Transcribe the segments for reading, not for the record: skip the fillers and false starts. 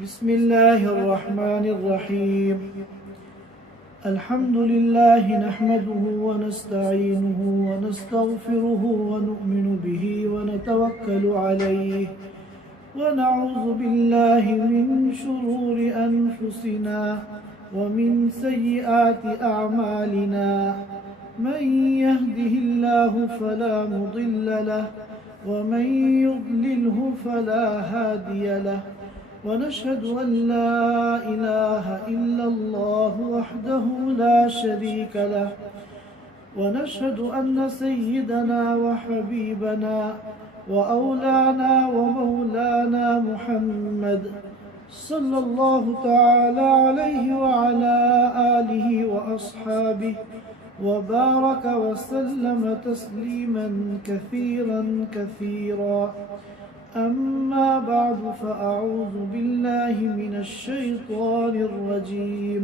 بسم الله الرحمن الرحيم. الحمد لله نحمده ونستعينه ونستغفره ونؤمن به ونتوكل عليه ونعوذ بالله من شرور أنفسنا ومن سيئات أعمالنا. من يهده الله فلا مضل له ومن يضلله فلا هادي له. ونشهد أن لا إله إلا الله وحده لا شريك له. ونشهد أن سيدنا وحبيبنا وأولانا ومولانا محمد صلى الله تعالى عليه وعلى آله وأصحابه وبارك وسلم تسليما كثيرا كثيرا. أما بعد فأعوذ بالله من الشيطان الرجيم.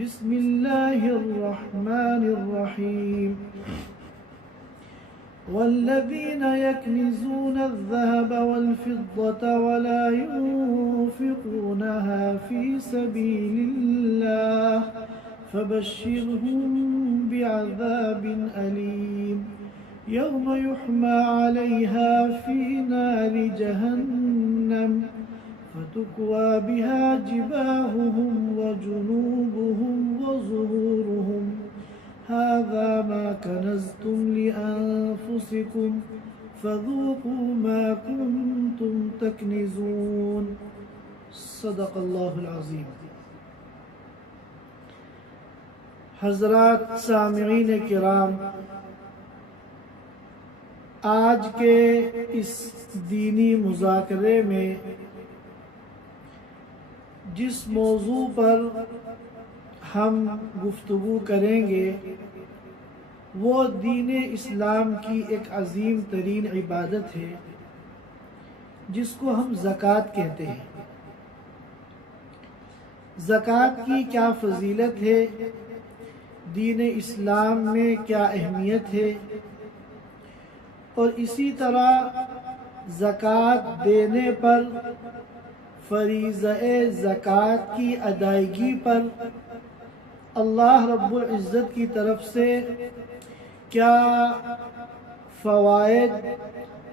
بسم الله الرحمن الرحيم. والذين يكنزون الذهب والفضة ولا ينفقونها في سبيل الله فبشرهم بعذاب أليم. يوم يحمى عليها في نار جهنم فتكوى بها جباههم وجنوبهم وظهورهم هذا ما كنزتم لأنفسكم فذوقوا ما كنتم تكنزون. صدق اللہ العظیم. حضرات سامعین کرام، آج کے اس دینی مذاکرے میں جس موضوع پر ہم گفتگو کریں گے وہ دین اسلام کی ایک عظیم ترین عبادت ہے جس کو ہم زکوٰۃ کہتے ہیں. زکوٰۃ کی کیا فضیلت ہے، دین اسلام میں کیا اہمیت ہے، اور اسی طرح زکوٰۃ دینے پر، فریضہ زکوٰۃ کی ادائیگی پر اللہ رب العزت کی طرف سے کیا فوائد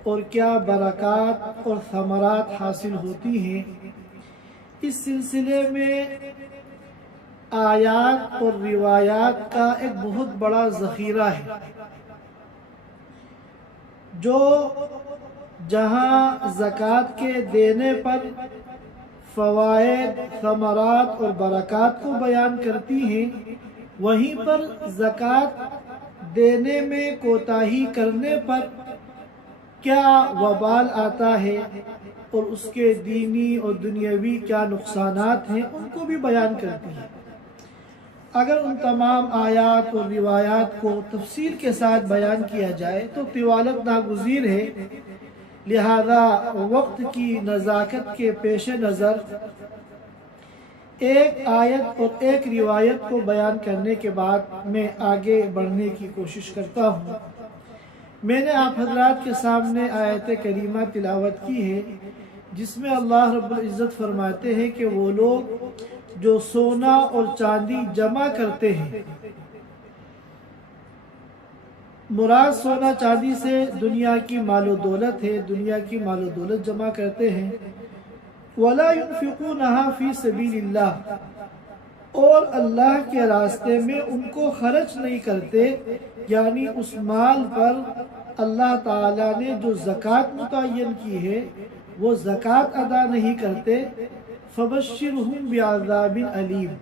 اور کیا برکات اور ثمرات حاصل ہوتی ہیں، اس سلسلے میں آیات اور روایات کا ایک بہت بڑا ذخیرہ ہے جو جہاں زکوٰۃ کے دینے پر فوائد، ثمرات اور برکات کو بیان کرتی ہیں، وہیں پر زکوٰۃ دینے میں کوتاہی کرنے پر کیا وبال آتا ہے اور اس کے دینی اور دنیاوی کیا نقصانات ہیں ان کو بھی بیان کرتی ہے. اگر ان تمام آیات اور روایات کو تفصیل کے ساتھ بیان کیا جائے تو طوالت ناگزیر ہے، لہذا وقت کی نزاکت کے پیش نظر ایک آیت اور ایک روایت کو بیان کرنے کے بعد میں آگے بڑھنے کی کوشش کرتا ہوں. میں نے آپ حضرات کے سامنے آیت کریمہ تلاوت کی ہے جس میں اللہ رب العزت فرماتے ہیں کہ وہ لوگ جو سونا اور چاندی جمع کرتے ہیں، مراد سونا چاندی سے دنیا کی مال و دولت ہے، دنیا کی مال و دولت جمع کرتے ہیں، وَلَا يُنْفِقُونَهَا فِي سَبِيلِ اللَّهِ، اور اللہ کے راستے میں ان کو خرچ نہیں کرتے، یعنی اس مال پر اللہ تعالیٰ نے جو زکوٰۃ متعین کی ہے وہ زکوٰۃ ادا نہیں کرتے. فَبَشِّرْهُمْ بِعَذَابٍ أَلِيمٍ،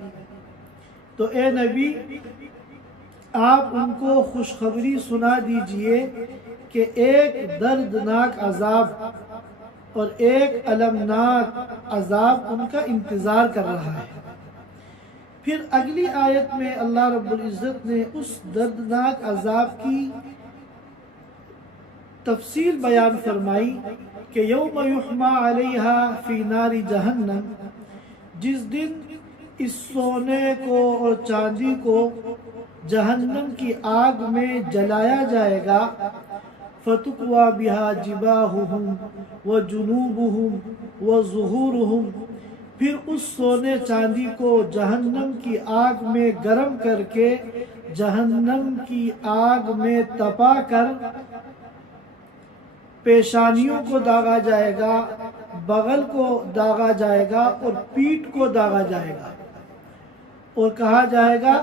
تو اے نبی آپ ان کو خوشخبری سنا دیجئے کہ ایک دردناک عذاب اور ایک المناک عذاب ان کا انتظار کر رہا ہے. پھر اگلی آیت میں اللہ رب العزت نے اس دردناک عذاب کی تفصیل بیان فرمائی کہ یوم یحمى علیہا فی نار جہنم، جس دن اس سونے کو اور چاندی کو جہنم کی آگ میں جلایا جائے گا. فتقوا بها جباههم وجنوبهم وظهورهم، اس سونے چاندی کو جہنم کی آگ میں گرم کر کے، جہنم کی آگ میں تپا کر پیشانیوں کو داغا جائے گا، بغل کو داغا جائے گا اور پیٹھ کو داغا جائے گا، اور کہا جائے گا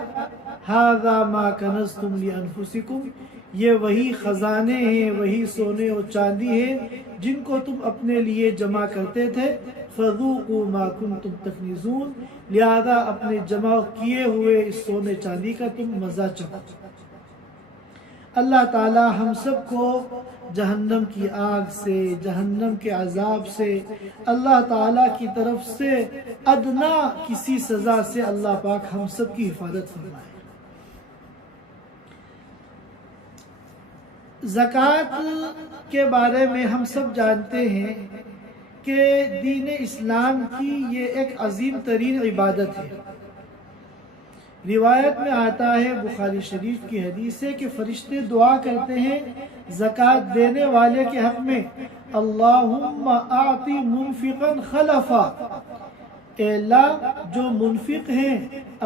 ھذا ما کنزتم لانفسکم، یہ وہی خزانے ہیں، وہی سونے اور چاندی ہیں جن کو تم اپنے لیے جمع کرتے تھے، فذوقوا ما کنتم تکنزون، لہذا اپنے جمع کیے ہوئے اس سونے چاندی کا تم مزہ چکھو۔ اللہ تعالی ہم سب کو جہنم کی آگ سے، جہنم کے عذاب سے، اللہ تعالی کی طرف سے ادنا کسی سزا سے اللہ پاک ہم سب کی حفاظت فرمائے۔ زکوٰۃ کے بارے میں ہم سب جانتے ہیں کہ دین اسلام کی یہ ایک عظیم ترین عبادت ہے۔ روایت میں آتا ہے، بخاری شریف کی حدیث ہے، کہ فرشتے دعا کرتے ہیں زکوٰۃ دینے والے کے حق میں، اللہم اعطی منفقا خلفا، اے اللہ جو منفق ہیں،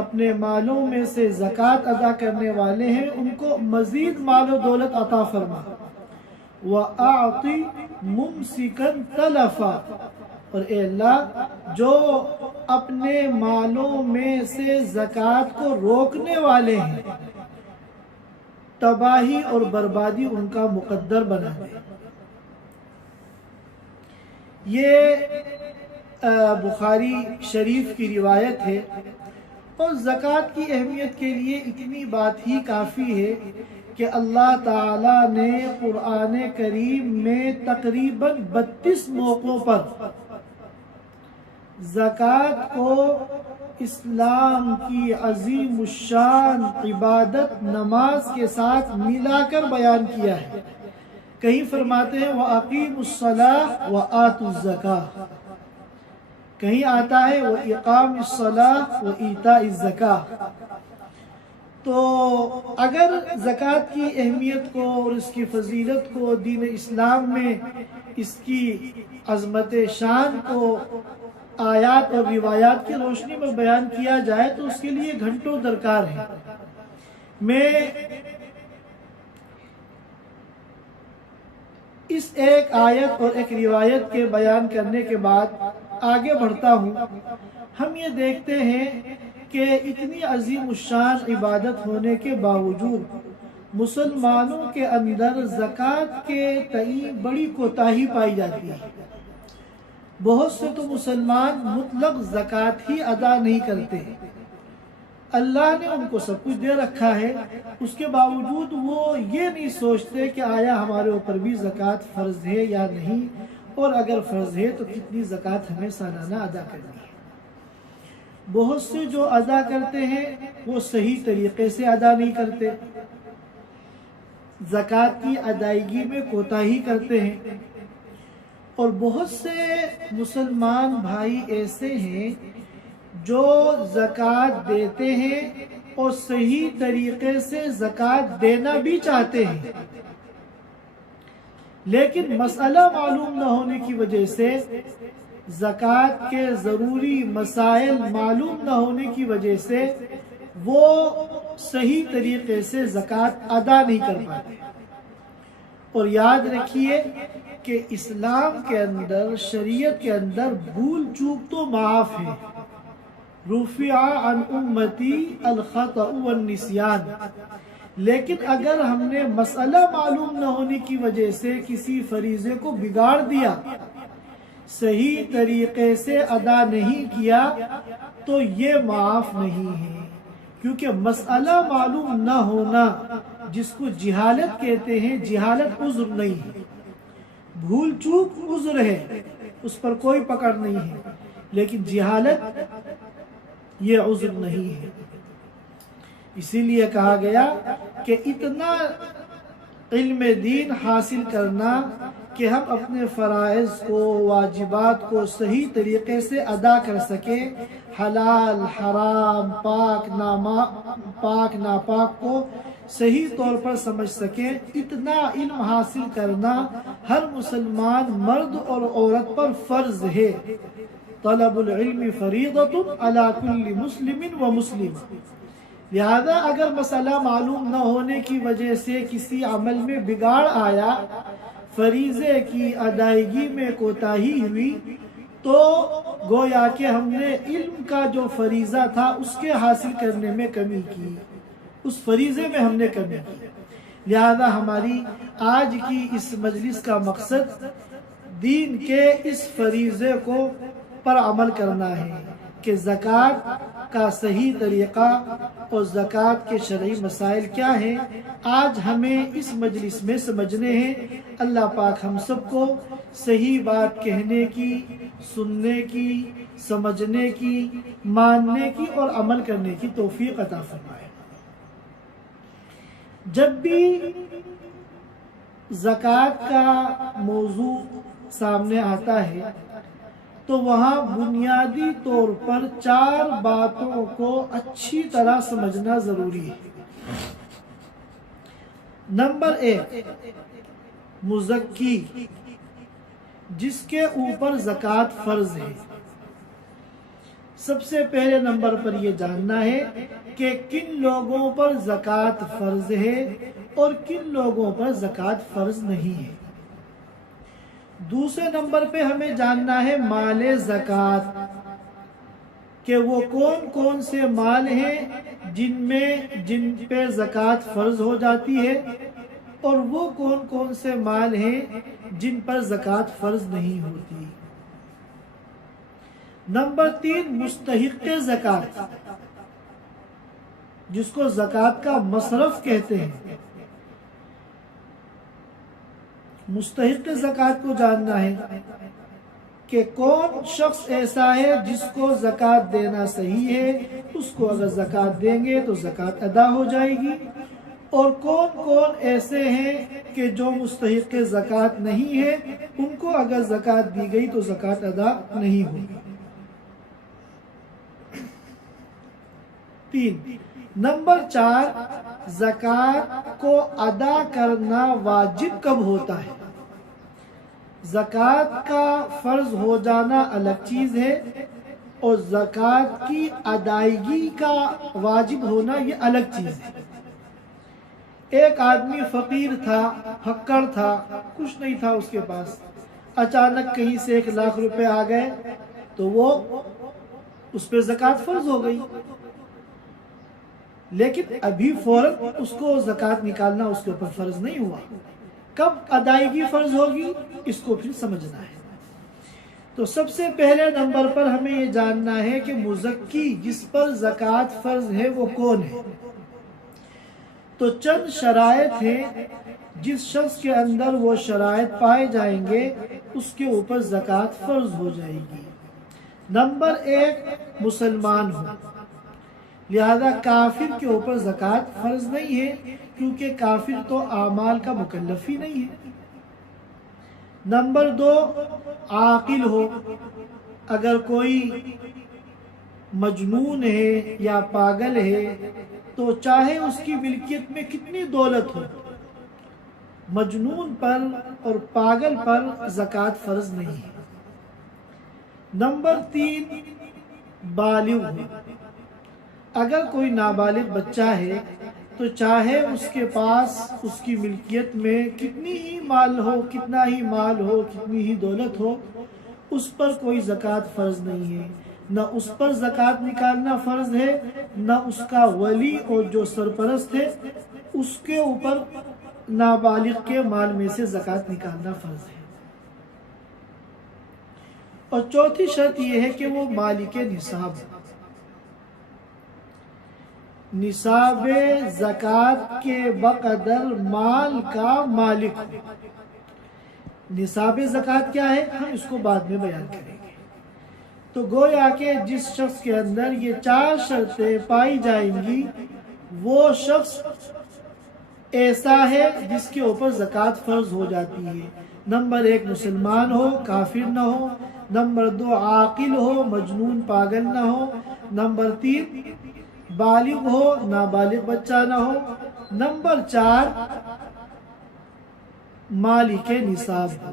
اپنے مالوں میں سے زکوٰۃ ادا کرنے والے ہیں، ان کو مزید مال و دولت عطا فرما، وَأَعْطِ مُمْسِكًا تَلَفًا، اور اے اللہ جو اپنے مالوں میں سے زکوٰۃ کو روکنے والے ہیں، تباہی اور بربادی ان کا مقدر بنا دے۔ یہ بخاری شریف کی روایت ہے، اور زکوٰۃ کی اہمیت کے لیے اتنی بات ہی کافی ہے کہ اللہ تعالیٰ نے قرآن کریم میں تقریباً 32 موقعوں پر زکوٰۃ کو اسلام کی عظیم الشان عبادت نماز کے ساتھ ملا کر بیان کیا ہے۔ کہیں فرماتے ہیں وَأَقِيمُوا الصَّلَاةَ وَآتُوا الزَّكَاةَ، کہیں آتا ہے وَإِقَامِ الصَّلَاةِ وَإِيتَاءِ الزَّكَاةِ۔ تو اگر زکوٰۃ کی اہمیت کو اور اس کی فضیلت کو دین اسلام میں اس کی عظمت شان کو آیات اور روایات کی روشنی میں بیان کیا جائے تو اس کے لیے گھنٹوں درکار ہے۔ میں اس ایک آیت اور ایک روایت کے بیان کرنے کے بعد آگے بڑھتا ہوں۔ ہم یہ دیکھتے ہیں کہ اتنی عظیم الشان عبادت ہونے کے باوجود مسلمانوں کے اندر زکوٰۃ کے تئیں بڑی کوتاہی پائی جاتی ہے۔ بہت سے تو مسلمان مطلق زکوٰۃ ہی ادا نہیں کرتے، اللہ نے ان کو سب کچھ دے رکھا ہے، اس کے باوجود وہ یہ نہیں سوچتے کہ آیا ہمارے اوپر بھی زکوٰۃ فرض ہے یا نہیں، اور اگر فرض ہے تو کتنی زکوٰۃ ہمیں سالانہ ادا کرنی ہے۔ بہت سے جو ادا کرتے ہیں وہ صحیح طریقے سے ادا نہیں کرتے، زکوٰۃ کی ادائیگی میں کوتاہی کرتے ہیں، اور بہت سے مسلمان بھائی ایسے ہیں جو زکوٰۃ دیتے ہیں اور صحیح طریقے سے زکوٰۃ دینا بھی چاہتے ہیں، لیکن مسئلہ معلوم نہ ہونے کی وجہ سے، زکوٰۃ کے ضروری مسائل معلوم نہ ہونے کی وجہ سے وہ صحیح طریقے سے زکوٰۃ ادا نہیں کر پاتے۔ اور یاد رکھیے کہ اسلام کے اندر، شریعت کے اندر بھول چوک تو معاف ہے، رفع عن امتی الخطأ والنسیان، لیکن اگر ہم نے مسئلہ معلوم نہ ہونے کی وجہ سے کسی فریضے کو بگاڑ دیا، صحیح طریقے سے ادا نہیں کیا، تو یہ معاف نہیں ہے، کیونکہ مسئلہ معلوم نہ ہونا جس کو جہالت کہتے ہیں، جہالت عذر نہیں ہے، بھول چوک عذر ہے، اس پر کوئی پکڑ نہیں ہے، لیکن جہالت یہ عذر نہیں ہے۔ اسی لیے کہا گیا کہ اتنا علم دین حاصل کرنا کہ ہم اپنے فرائض کو، واجبات کو صحیح طریقے سے ادا کر سکیں، حلال حرام، پاک ناپاک کو صحیح طور پر سمجھ سکیں، اتنا علم حاصل کرنا ہر مسلمان مرد اور عورت پر فرض ہے۔ طلب العلم فریضۃ علی کل مسلم و مسلمہ۔ لہذا اگر مسئلہ معلوم نہ ہونے کی وجہ سے کسی عمل میں بگاڑ آیا، فریضے کی ادائیگی میں کوتاہی ہوئی، تو گویا کہ ہم نے علم کا جو فریضہ تھا اس کے حاصل کرنے میں کمی کی، اس فریضے میں ہم نے کمی کی۔ لہذا ہماری آج کی اس مجلس کا مقصد دین کے اس فریضے کو پر عمل کرنا ہے کہ زکوٰۃ کا صحیح طریقہ اور زکوٰۃ کے شرعی مسائل کیا ہیں، آج ہمیں اس مجلس میں سمجھنے ہیں۔ اللہ پاک ہم سب کو صحیح بات کہنے کی، سننے کی، سمجھنے کی، ماننے کی اور عمل کرنے کی توفیق عطا فرمائے۔ جب بھی زکوٰۃ کا موضوع سامنے آتا ہے تو وہاں بنیادی طور پر 4 باتوں کو اچھی طرح سمجھنا ضروری ہے۔ نمبر 1، مزکی، جس کے اوپر زکوٰۃ فرض ہے۔ سب سے پہلے نمبر پر یہ جاننا ہے کہ کن لوگوں پر زکوٰۃ فرض ہے اور کن لوگوں پر زکوٰۃ فرض نہیں ہے۔ دوسرے نمبر پہ ہمیں جاننا ہے مال زکوٰۃ، کہ وہ کون کون سے مال ہیں جن پہ زکوٰۃ فرض ہو جاتی ہے، اور وہ کون کون سے مال ہیں جن پر زکوٰۃ فرض نہیں ہوتی۔ نمبر 3، مستحق زکوٰۃ، جس کو زکوٰۃ کا مصرف کہتے ہیں۔ مستحق زکوٰۃ کو جاننا ہے کہ کون شخص ایسا ہے جس کو زکوٰۃ دینا صحیح ہے، اس کو اگر زکوٰۃ دیں گے تو زکوٰۃ ادا ہو جائے گی، اور کون کون ایسے ہیں کہ جو مستحق زکوٰۃ نہیں ہے، ان کو اگر زکوٰۃ دی گئی تو زکوٰۃ ادا نہیں ہوگی۔ 3، نمبر 4، زکوٰۃ کو ادا کرنا واجب کب ہوتا ہے۔ زکوٰۃ کا فرض ہو جانا الگ چیز ہے، اور زکوٰۃ کی ادائیگی کا واجب ہونا یہ الگ چیز ہے۔ ایک آدمی فقیر تھا، پھکڑ تھا، کچھ نہیں تھا اس کے پاس، اچانک کہیں سے 1 لاکھ روپے آ گئے تو وہ اس پہ زکوٰۃ فرض ہو گئی، لیکن ابھی فوراً اس کو زکوٰۃ نکالنا اس کے اوپر فرض نہیں ہوا۔ کب ادائیگی فرض ہوگی، اس کو پھر سمجھنا ہے۔ تو سب سے پہلے نمبر پر ہمیں یہ جاننا ہے کہ مزکی، جس پر زکوٰۃ فرض ہے، وہ کون ہے۔ تو چند شرائط ہیں، جس شخص کے اندر وہ شرائط پائے جائیں گے اس کے اوپر زکوٰۃ فرض ہو جائے گی۔ نمبر 1، مسلمان ہو، لہذا کافر کے اوپر زکوٰۃ فرض نہیں ہے، کیونکہ کافر تو اعمال کا مکلف ہی نہیں ہے۔ نمبر 2، عاقل ہو، اگر کوئی مجنون ہے یا پاگل ہے تو چاہے اس کی ملکیت میں کتنی دولت ہو، مجنون پر اور پاگل پر زکوٰۃ فرض نہیں ہے۔ نمبر 3، بالغ ہو، اگر کوئی نابالغ بچہ ہے تو چاہے اس کے پاس اس کی ملکیت میں کتنی ہی مال ہو، کتنا ہی مال ہو، کتنی ہی دولت ہو، اس پر کوئی زکوٰۃ فرض نہیں ہے۔ نہ اس پر زکوٰۃ نکالنا فرض ہے، نہ اس کا ولی اور جو سرپرست ہے اس کے اوپر نابالغ کے مال میں سے زکوٰۃ نکالنا فرض ہے۔ اور چوتھی شرط یہ ہے کہ وہ مالک نصاب، نصاب زکوٰۃ کے بقدر مال کا مالک ہو۔ نصاب زکوٰۃ کیا ہے، ہم اس کو بعد میں بیان کریں گے۔ تو گویا کہ جس شخص کے اندر یہ 4 شرطیں پائی جائیں گی، وہ شخص ایسا ہے جس کے اوپر زکوٰۃ فرض ہو جاتی ہے۔ نمبر 1، مسلمان ہو، کافر نہ ہو۔ نمبر 2، عاقل ہو، مجنون پاگل نہ ہو۔ نمبر 3، بالغ ہو، نابالغ بچہ نہ ہو۔ نمبر 4، مالک نصاب ہو۔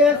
1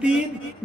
3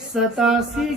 87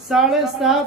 7.5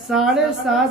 7.5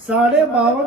52.5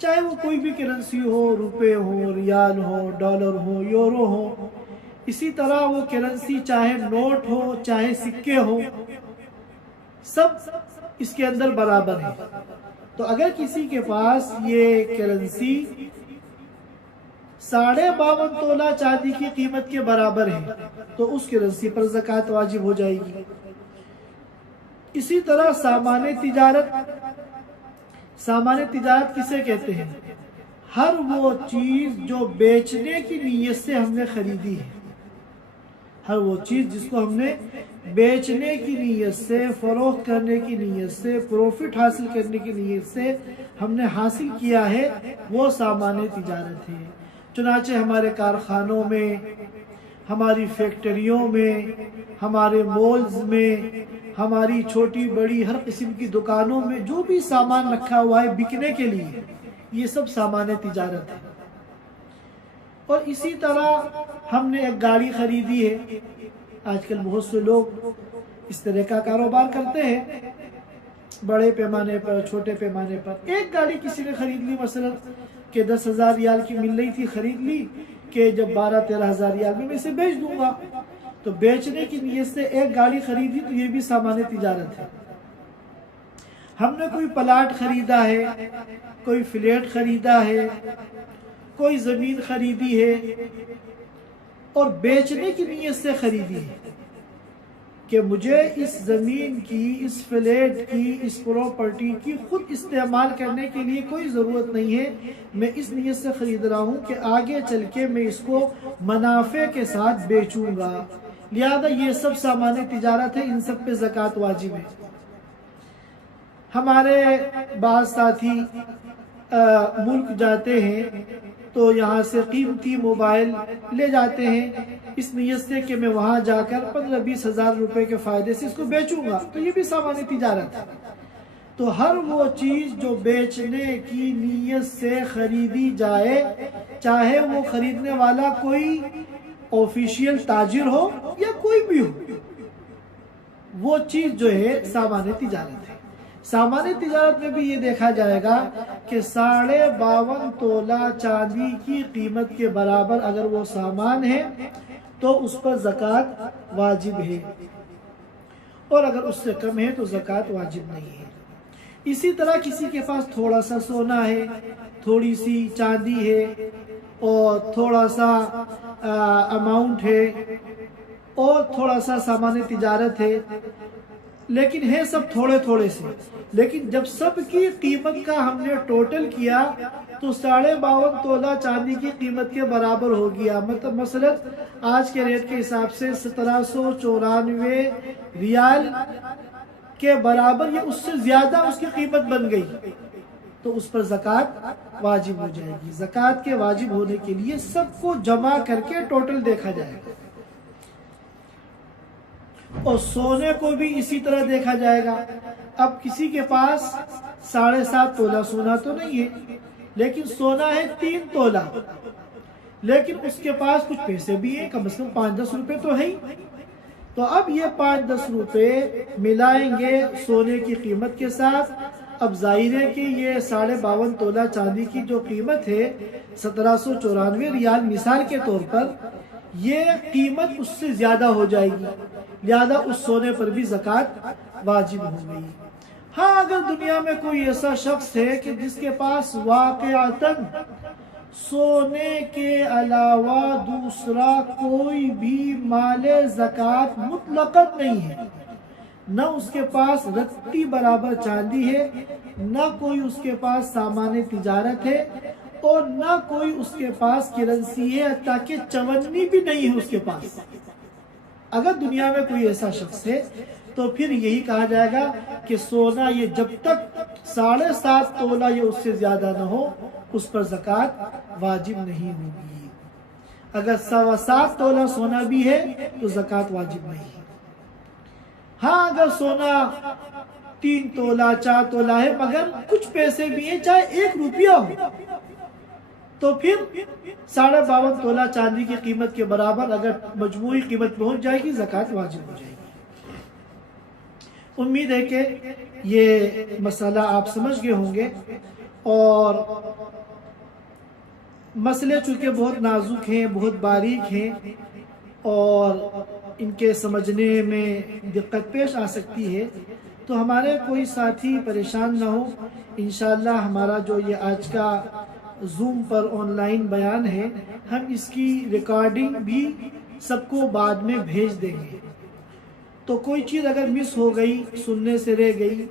چاہے وہ کوئی بھی کرنسی ہو، روپے ہو، ریال ہو، ڈالر ہو، یورو ہو، اسی طرح وہ کرنسی چاہے نوٹ ہو چاہے سکے ہو، سب اس کے اندر برابر ہے۔ تو اگر کسی کے پاس یہ کرنسی 52.5 تولہ چاندی کی قیمت کے برابر ہے تو اس کرنسی پر زکوٰۃ واجب ہو جائے گی۔ اسی طرح سامان تجارت کسے کہتے ہیں؟ ہر وہ چیز جو بیچنے کی نیت سے ہم نے خریدی ہے، ہر وہ چیز جس کو ہم نے بیچنے کی نیت سے، فروخت کرنے کی نیت سے، پروفٹ حاصل کرنے کی نیت سے ہم نے حاصل کیا ہے، وہ سامان تجارت ہے۔ چنانچہ ہمارے کارخانوں میں، ہماری فیکٹریوں میں، ہمارے مولز میں، ہماری چھوٹی بڑی ہر قسم کی دکانوں میں جو بھی سامان رکھا ہوا ہے بکنے کے لیے، یہ سب سامان تجارت ہے۔ اور اسی طرح ہم نے ایک گاڑی خریدی ہے، آج کل بہت سے لوگ اس طرح کا کاروبار کرتے ہیں، بڑے پیمانے پر چھوٹے پیمانے پر۔ ایک گاڑی کسی نے خرید لی مثلا کہ 10,000 ریال کی مل رہی تھی، خرید لی کہ جب 12-13,000 ریال میں اسے بیچ دوں گا، تو بیچنے کی نیت سے ایک گاڑی خریدی تو یہ بھی سامان تجارت ہے۔ ہم نے کوئی پلاٹ خریدا ہے، کوئی فلیٹ خریدا ہے، کوئی زمین خریدی ہے اور بیچنے کی نیت سے خریدی ہے کہ مجھے اس زمین کی، اس فلیٹ کی، اس پراپرٹی کی خود استعمال کرنے کے لیے کوئی ضرورت نہیں ہے، میں اس نیت سے خرید رہا ہوں کہ آگے چل کے میں اس کو منافع کے ساتھ بیچوں گا، لہذا یہ سب سامان تجارت ہے، ان سب پہ زکوٰۃ واجب ہے۔ ہمارے بعض ساتھی ملک جاتے ہیں تو یہاں سے قیمتی موبائل لے جاتے ہیں اس نیت سے کہ میں وہاں جا کر 15-20 ہزار روپے کے فائدے سے اس کو بیچوں گا، تو یہ بھی سامان تجارت ہے۔ تو ہر وہ چیز جو بیچنے کی نیت سے خریدی جائے، چاہے وہ خریدنے والا کوئی آفیشیل تاجر ہو یا کوئی بھی ہو، وہ چیز جو ہے سامان تجارت ہے۔ سامان تجارت میں بھی یہ دیکھا جائے گا کہ 52.5 تولہ چاندی کی قیمت کے برابر اگر وہ سامان ہے تو اس پر زکوٰۃ واجب ہے، اور اگر اس سے کم ہے تو زکوٰۃ واجب نہیں ہے۔ اسی طرح کسی کے پاس تھوڑا سا سونا ہے، تھوڑی سی چاندی ہے اور تھوڑا سا اماؤنٹ ہے اور تھوڑا سا سامان تجارت ہے، لیکن ہے سب تھوڑے تھوڑے سے، لیکن جب سب کی قیمت کا ہم نے ٹوٹل کیا تو 52.5 تولہ چاندی کی قیمت کے برابر ہو گیا۔ مطلب مثلا آج کے ریٹ کے حساب سے 1794 ریال کے برابر یا اس سے زیادہ اس کی قیمت بن گئی تو اس پر زکوٰۃ واجب ہو جائے گی۔ زکوٰۃ کے واجب ہونے کے لیے سب کو جمع کر کے ٹوٹل دیکھا جائے گا، اور سونے کو بھی اسی طرح دیکھا جائے گا۔ اب کسی کے پاس 7.5 تولہ سونا تو نہیں ہے، لیکن سونا ہے 3 تولہ، لیکن اس کے پاس کچھ پیسے بھی ہیں، کم از کم 5-10 روپے تو ہے ہی، تو اب یہ 5-10 روپے ملائیں گے سونے کی قیمت کے ساتھ۔ اب ظاہر ہے کہ یہ 52.5 تولہ چاندی کی جو قیمت ہے 1794 ریال مثال کے طور پر، یہ قیمت اس سے زیادہ ہو جائے گی، لہذا اس سونے پر بھی زکوٰۃ واجب ہو گئی۔ ہاں اگر دنیا میں کوئی ایسا شخص ہے کہ جس کے پاس واقعتاً سونے کے علاوہ دوسرا کوئی بھی مال زکوٰۃ مطلقاً نہیں ہے، نہ اس کے پاس رتی برابر چاندی ہے، نہ کوئی اس کے پاس سامان تجارت ہے، اور نہ کوئی اس کے پاس کرنسی ہے، تاکہ چونی بھی نہیں ہے اس کے پاس، اگر دنیا میں کوئی ایسا شخص ہے تو پھر یہی کہا جائے گا کہ سونا یہ جب تک 7.5 تولہ یا اس سے زیادہ نہ ہو اس پر زکوٰۃ واجب نہیں ہوگی۔ اگر 7.25 تولہ سونا بھی ہے تو زکوٰۃ واجب نہیں ہے۔ ہاں اگر سونا 3 تولہ 4 تولہ ہے مگر کچھ پیسے بھی ہیں، چاہے 1 روپیہ ہو، تو پھر 52.5 تولہ چاندی کی قیمت کے برابر اگر مجموعی قیمت پہنچ جائے گی زکوٰۃ واجب ہو جائے گی۔ امید ہے کہ یہ مسئلہ آپ سمجھ گئے ہوں گے، اور مسئلے چونکہ بہت نازک ہیں، بہت باریک ہیں اور ان کے سمجھنے میں دقت پیش آ سکتی ہے، تو ہمارے کوئی ساتھی پریشان نہ ہو، انشاءاللہ ہمارا جو یہ آج کا زوم پر آن لائن بیان ہے، ہم اس کی ریکارڈنگ بھی سب کو بعد میں بھیج دیں گے۔ تو کوئی چیز اگر مس ہو گئی، سننے سے رہ گئی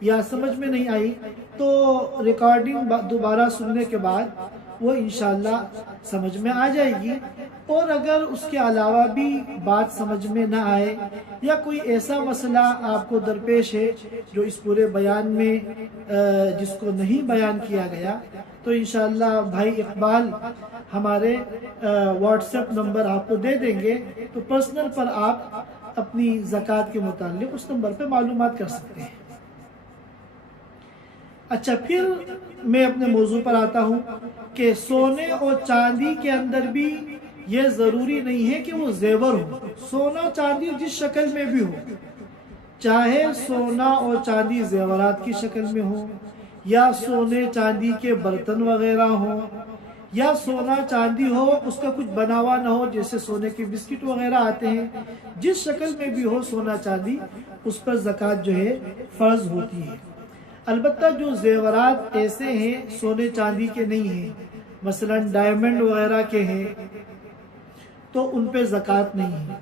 یا سمجھ میں نہیں آئی، تو ریکارڈنگ دوبارہ سننے کے بعد وہ انشاءاللہ سمجھ میں آ جائے گی۔ اور اگر اس کے علاوہ بھی بات سمجھ میں نہ آئے یا کوئی ایسا مسئلہ آپ کو درپیش ہے جو اس پورے بیان میں جس کو نہیں بیان کیا گیا، تو انشاءاللہ بھائی اقبال ہمارے واٹس ایپ نمبر آپ کو دے دیں گے، تو پرسنل پر آپ اپنی زکوٰۃ کے متعلق اس نمبر پہ معلومات کر سکتے ہیں۔ اچھا، پھر میں اپنے موضوع پر آتا ہوں کہ سونے اور چاندی کے اندر بھی یہ ضروری نہیں ہے کہ وہ زیور ہو۔ سونا چاندی جس شکل میں بھی ہو، چاہے سونا اور چاندی زیورات کی شکل میں ہو، یا سونے چاندی کے برتن وغیرہ ہوں، یا سونا چاندی ہو اس کا کچھ بنا ہوا نہ ہو، جیسے سونے کے بسکٹ وغیرہ آتے ہیں، جس شکل میں بھی ہو سونا چاندی، اس پر زکوٰۃ جو ہے فرض ہوتی ہے۔ البتہ جو زیورات ایسے ہیں سونے چاندی کے نہیں ہیں، مثلا ڈائمنڈ وغیرہ کے ہیں، تو ان پہ زکوٰۃ نہیں ہے۔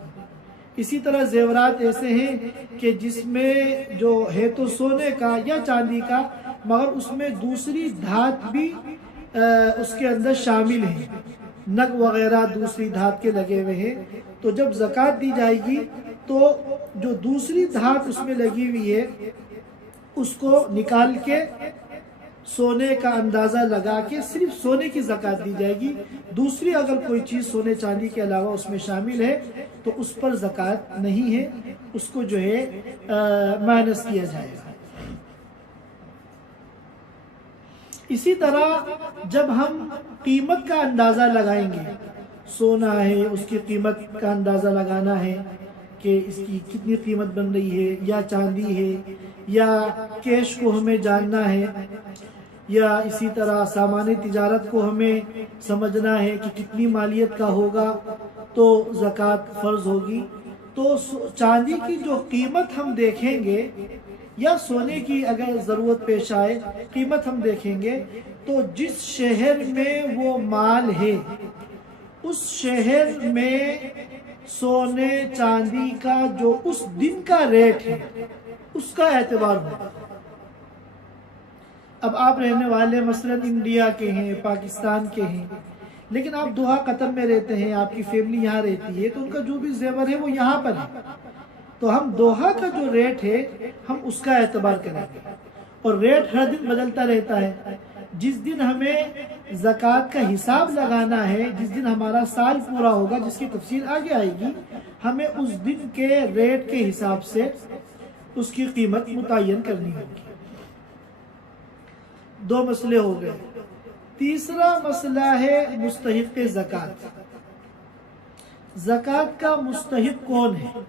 اسی طرح زیورات ایسے ہیں کہ جس میں جو ہے تو سونے کا یا چاندی کا، مگر اس میں دوسری دھات بھی اس کے اندر شامل ہیں، نگ وغیرہ دوسری دھات کے لگے ہوئے ہیں، تو جب زکوٰۃ دی جائے گی تو جو دوسری دھات اس میں لگی ہوئی ہے اس کو نکال کے سونے کا اندازہ لگا کے صرف سونے کی زکوٰۃ دی جائے گی۔ دوسری اگر کوئی چیز سونے چاندی کے علاوہ اس میں شامل ہے تو اس پر زکوٰۃ نہیں ہے، اس کو جو ہے مائنس کیا جائے گا۔ اسی طرح جب ہم قیمت کا اندازہ لگائیں گے، سونا ہے اس کی قیمت کا اندازہ لگانا ہے کہ اس کی کتنی قیمت بن رہی ہے، یا چاندی ہے، یا کیش کو ہمیں جاننا ہے، یا اسی طرح سامان تجارت کو ہمیں سمجھنا ہے کہ کتنی مالیت کا ہوگا تو زکوٰۃ فرض ہوگی۔ تو چاندی کی جو قیمت ہم دیکھیں گے یا سونے کی اگر ضرورت پیش آئے قیمت ہم دیکھیں گے، تو جس شہر میں وہ مال ہے اس شہر میں سونے چاندی کا جو اس دن کا ریٹ ہے اس کا اعتبار ہوگا۔ اب آپ رہنے والے مثلا انڈیا کے ہیں، پاکستان کے ہیں، لیکن آپ دوحہ قطر میں رہتے ہیں، آپ کی فیملی یہاں رہتی ہے، تو ان کا جو بھی زیور ہے وہ یہاں پر ہے، تو ہم دوحہ کا جو ریٹ ہے ہم اس کا اعتبار کریں گے، اور ریٹ ہر دن بدلتا رہتا ہے۔ جس دن ہمیں زکوٰۃ کا حساب لگانا ہے، جس دن ہمارا سال پورا ہوگا، جس کی تفصیل آگے آئے گی، ہمیں اس دن کے ریٹ کے حساب سے اس کی قیمت متعین کرنی ہوگی۔ دو مسئلے ہو گئے۔ تیسرا مسئلہ ہے مستحق زکوٰۃ۔ زکوٰۃ کا مستحق کون ہے؟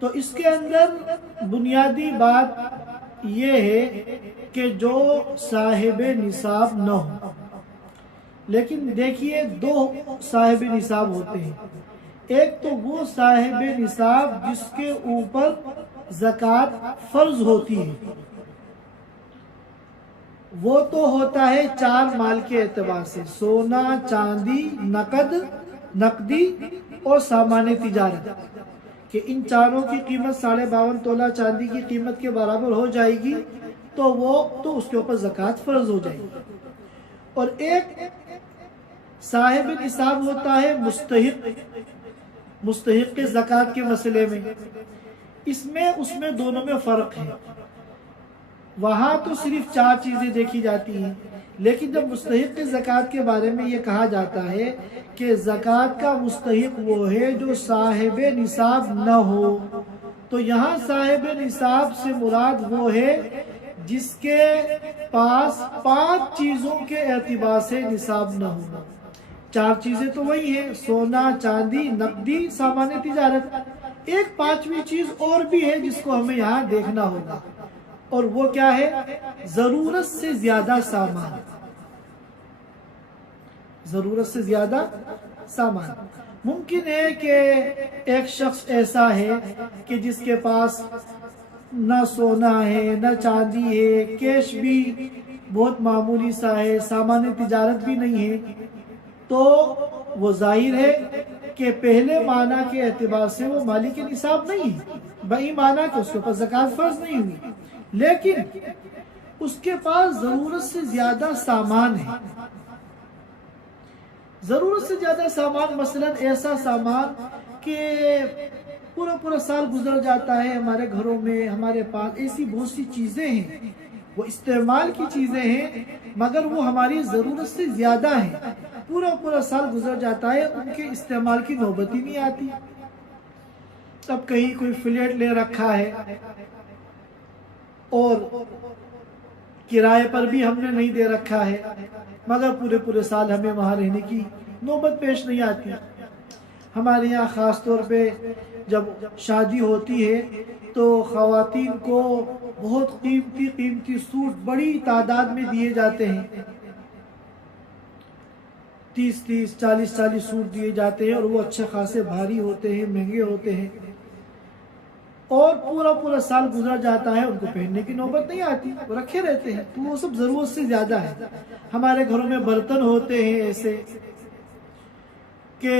تو اس کے اندر بنیادی بات یہ ہے کہ جو صاحب نصاب نہ ہو۔ لیکن دیکھیے دو صاحب نصاب ہوتے ہیں، ایک تو وہ صاحب نصاب جس کے اوپر زکوٰۃ فرض ہوتی ہے، وہ تو ہوتا ہے چار مال کے اعتبار سے، سونا، چاندی، نقدی اور سامان تجارت، کہ ان چاروں کی قیمت 52.5 تولہ چاندی کی قیمت کے برابر ہو جائے گی تو وہ تو اس کے اوپر زکوٰۃ فرض ہو جائے گی۔ اور ایک صاحب نصاب ہوتا ہے مستحق زکوٰۃ کے مسئلے میں، اس میں دونوں میں فرق ہے۔ وہاں تو صرف چار چیزیں دیکھی جاتی ہیں، لیکن جب مستحق زکوٰۃ کے بارے میں یہ کہا جاتا ہے کہ زکوٰۃ کا مستحق وہ ہے جو صاحب نصاب نہ ہو، تو یہاں صاحب نصاب سے مراد وہ ہے جس کے پاس 5 چیزوں کے اعتبار سے نصاب نہ ہو۔ 4 چیزیں تو وہی ہیں، سونا، چاندی، نقدی، سامان تجارت، ایک 5ویں چیز اور بھی ہے جس کو ہمیں یہاں دیکھنا ہوگا، اور وہ کیا ہے؟ ضرورت سے زیادہ سامان، ضرورت سے زیادہ سامان۔ ممکن ہے کہ ایک شخص ایسا ہے کہ جس کے پاس نہ سونا ہے نہ چاندی ہے، کیش بھی بہت معمولی سا ہے، سامان تجارت بھی نہیں ہے، تو وہ ظاہر ہے کہ پہلے معنی کے اعتبار سے وہ مالک نصاب نہیں ہے، بئی معنی کہ اس کے اوپر زکوٰۃ فرض نہیں ہوئی، لیکن اس کے پاس ضرورت سے زیادہ سامان ہے۔ ضرورت سے زیادہ سامان مثلا ایسا سامان کہ پورا سال گزر جاتا ہے، ہمارے گھروں میں ہمارے پاس ایسی بہت سی چیزیں ہیں، وہ استعمال کی چیزیں ہیں مگر وہ ہماری ضرورت سے زیادہ ہیں، پورا سال گزر جاتا ہے، ان کے استعمال کی نوبت ہی نہیں آتی۔ اب کہیں کوئی فلیٹ لے رکھا ہے اور کرائے پر بھی ہم نے نہیں دے رکھا ہے، مگر پورے سال ہمیں وہاں رہنے کی نوبت پیش نہیں آتی۔ ہمارے یہاں خاص طور پہ جب شادی ہوتی ہے تو خواتین کو بہت قیمتی سوٹ بڑی تعداد میں دیے جاتے ہیں، 30 40 سوٹ دیے جاتے ہیں، اور وہ اچھے خاصے بھاری ہوتے ہیں، مہنگے ہوتے ہیں، اور پورا سال گزر جاتا ہے، ان کو پہننے کی نوبت نہیں آتی، وہ رکھے رہتے ہیں، تو وہ سب ضرورت سے زیادہ ہے۔ ہمارے گھروں میں برتن ہوتے ہیں ایسے کہ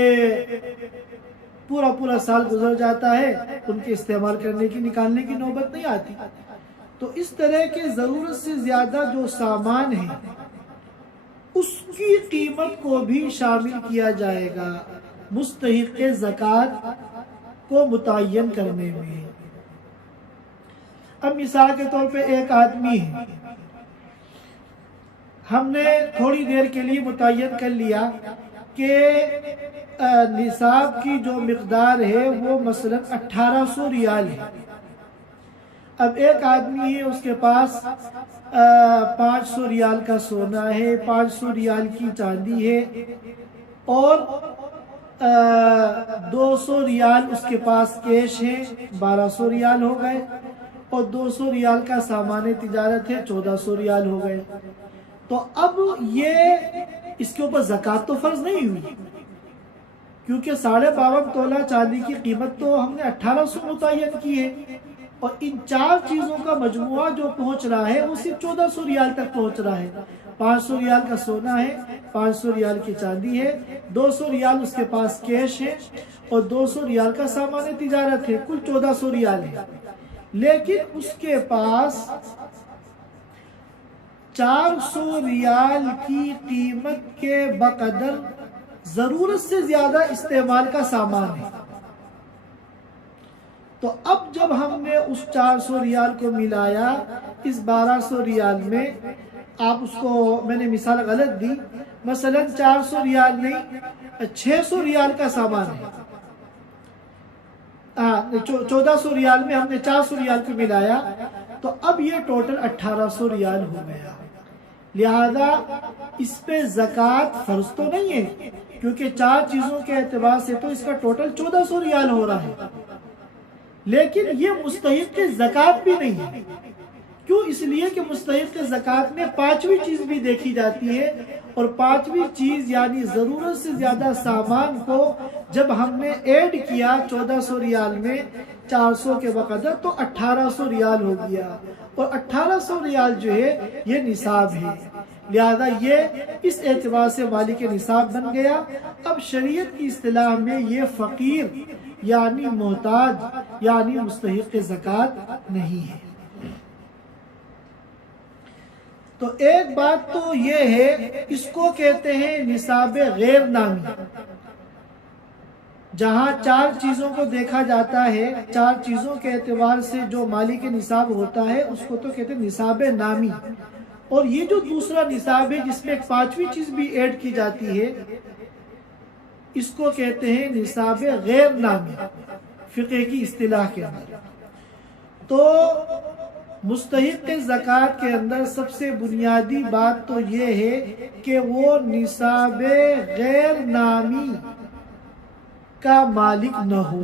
پورا سال گزر جاتا ہے، ان کے استعمال کرنے کی نکالنے کی نوبت نہیں آتی۔ تو اس طرح کے ضرورت سے زیادہ جو سامان ہے اس کی قیمت کو بھی شامل کیا جائے گا مستحق زکوٰۃ کو متعین کرنے میں۔ اب مثال کے طور پہ ایک آدمی ہے، ہم نے تھوڑی دیر کے لیے متعین کر لیا کہ نصاب کی جو مقدار ہے وہ مثلا 1800 ریال ہے۔ اب ایک آدمی ہے، اس کے پاس 500 ریال کا سونا ہے، 500 ریال کی چاندی ہے، اور 200 ریال اس کے پاس کیش ہے، 1200 ریال ہو گئے، اور 200 ریال کا سامان تجارت ہے، 1400 ریال ہو گئے۔ تو اب یہ اس کے اوپر زکوٰۃ تو فرض نہیں ہوئی، کیونکہ 52.5 تولہ چاندی کی قیمت تو ہم نے 1800 متعین کی ہے، اور ان چار چیزوں کا مجموعہ جو پہنچ رہا ہے وہ صرف 1400 ریال تک پہنچ رہا ہے۔ 500 ریال کا سونا ہے، 500 ریال کی چاندی ہے، 200 ریال اس کے پاس کیش ہے، اور 200 ریال کا سامان تجارت ہے، کل 1400 ریال ہے۔ لیکن اس کے پاس 400 ریال کی قیمت کے بقدر ضرورت سے زیادہ استعمال کا سامان ہے۔ تو اب جب ہم نے اس 400 ریال کو ملایا اس 1200 ریال میں، آپ اس کو، میں نے مثال غلط دی، مثلا 400 ریال نہیں 600 ریال کا سامان ہے، 1400 ریال میں ہم نے 400 ریال کو ملایا، تو اب یہ ٹوٹل 1800 ریال ہو گیا۔ لہذا اس پہ زکوٰۃ فرض تو نہیں ہے، کیونکہ چار چیزوں کے اعتبار سے تو اس کا ٹوٹل 1400 ریال ہو رہا ہے، لیکن یہ مستحق زکوٰۃ بھی نہیں ہے۔ کیوں؟ اس لیے کہ مستحق زکوٰۃ میں 5ویں چیز بھی دیکھی جاتی ہے، اور 5ویں چیز یعنی ضرورت سے زیادہ سامان کو جب ہم نے ایڈ کیا 1400 ریال میں 400 کے بقدر تو 1800 ریال ہو گیا، اور 1800 ریال جو ہے یہ نصاب ہے۔ لہذا یہ اس اعتبار سے مالک نصاب بن گیا۔ اب شریعت کی اصطلاح میں یہ فقیر یعنی محتاج یعنی مستحق زکوٰۃ نہیں ہے۔ تو ایک بات تو یہ ہے، اس کو کہتے ہیں نصاب غیر نامی، جہاں چار چیزوں کو دیکھا جاتا ہے، چار چیزوں کے اعتبار سے جو مالک نصاب ہوتا ہے اس کو تو کہتے ہیں نصاب نامی، اور یہ جو دوسرا نصاب ہے جس میں ایک 5ویں چیز بھی ایڈ کی جاتی ہے، اس کو کہتے ہیں نصاب غیر نامی فقہ کی اصطلاح کے اندر۔ تو مستحق زکوٰۃ کے اندر سب سے بنیادی بات تو یہ ہے کہ وہ نصاب غیر نامی کا مالک نہ ہو۔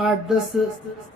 8-10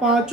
5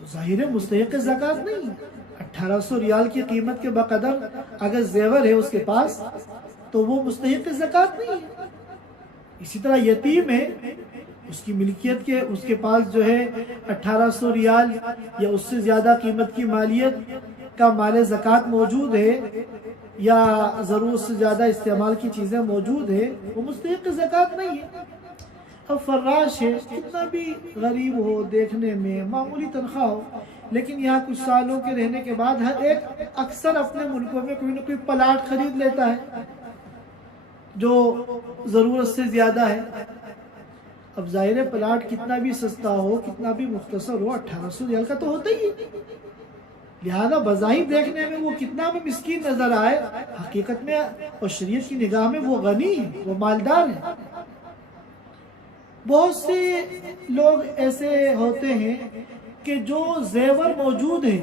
تو ظاہر مستحق زکوٰۃ نہیں ہے۔ 1800 ریال کی قیمت کے بقدر اگر زیور ہے اس کے پاس تو وہ مستحق زکوٰۃ نہیں ہے۔ اسی طرح یتیم ہے، اس کی ملکیت کے اس کے پاس جو ہے 1800 ریال یا اس سے زیادہ قیمت کی مالیت کا مال زکوٰۃ موجود ہے یا ضرورت سے زیادہ استعمال کی چیزیں موجود ہے، وہ مستحق زکوٰۃ نہیں ہے۔ اب فراش ہے، کتنا بھی غریب ہو، دیکھنے میں معمولی تنخواہ ہو، لیکن یہاں کچھ سالوں کے رہنے کے بعد ہر ایک اکثر اپنے ملکوں میں کوئی نہ کوئی پلاٹ خرید لیتا ہے جو ضرورت سے زیادہ ہے۔ اب ظاہر پلاٹ کتنا بھی سستا ہو، کتنا بھی مختصر ہو، 1800 ریال کا تو ہوتا ہی ہے، لہذا بظاہر دیکھنے میں وہ کتنا بھی مسکین نظر آئے، حقیقت میں اور شریعت کی نگاہ میں وہ غنی ہے، وہ مالدار ہے۔ بہت سے لوگ ایسے ہوتے ہیں کہ جو زیور موجود ہے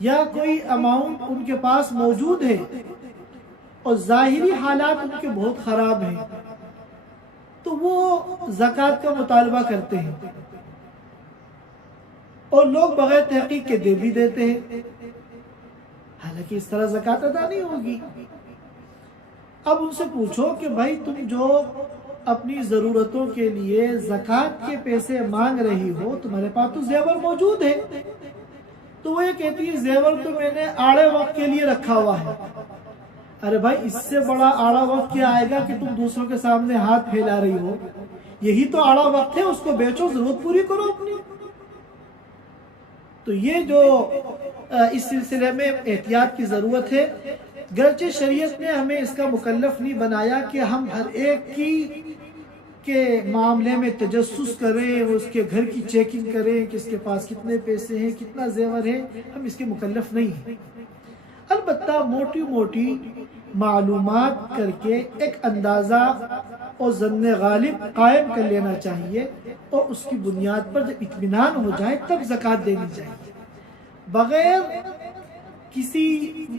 یا کوئی اماؤنٹ ان کے پاس موجود ہے اور ظاہری حالات ان کے بہت خراب ہیں، تو وہ زکوٰۃ کا مطالبہ کرتے ہیں اور لوگ بغیر تحقیق کے دے بھی دیتے ہیں، حالانکہ اس طرح زکوٰۃ ادا نہیں ہوگی۔ اب ان سے پوچھو کہ بھائی تم جو اپنی ضرورتوں کے لیے زکوٰۃ کے پیسے مانگ رہی ہو، تمہارے پاس تو زیور موجود ہے، تو وہ یہ کہتی ہے زیور تو میں نے آڑے وقت کے لیے رکھا ہوا ہے۔ ارے بھائی اس سے بڑا آڑا وقت کیا آئے گا کہ تم دوسروں کے سامنے ہاتھ پھیلا رہی ہو؟ یہی تو آڑا وقت ہے، اس کو بیچو، ضرورت پوری کرو اپنی۔ تو یہ جو اس سلسلے میں احتیاط کی ضرورت ہے، گرچہ شریعت نے ہمیں اس کا مکلف نہیں بنایا کہ ہم ہر ایک کے معاملے میں تجسس کریں، اس کے گھر کی چیکنگ کریں کہ اس کے پاس کتنے پیسے ہیں، کتنا زیور ہے، ہم اس کے مکلف نہیں ہیں۔ البتہ موٹی موٹی معلومات کر کے ایک اندازہ اور ظن غالب قائم کر لینا چاہیے، اور اس کی بنیاد پر جب اطمینان ہو جائے تب زکوٰۃ دینی چاہیے۔ بغیر کسی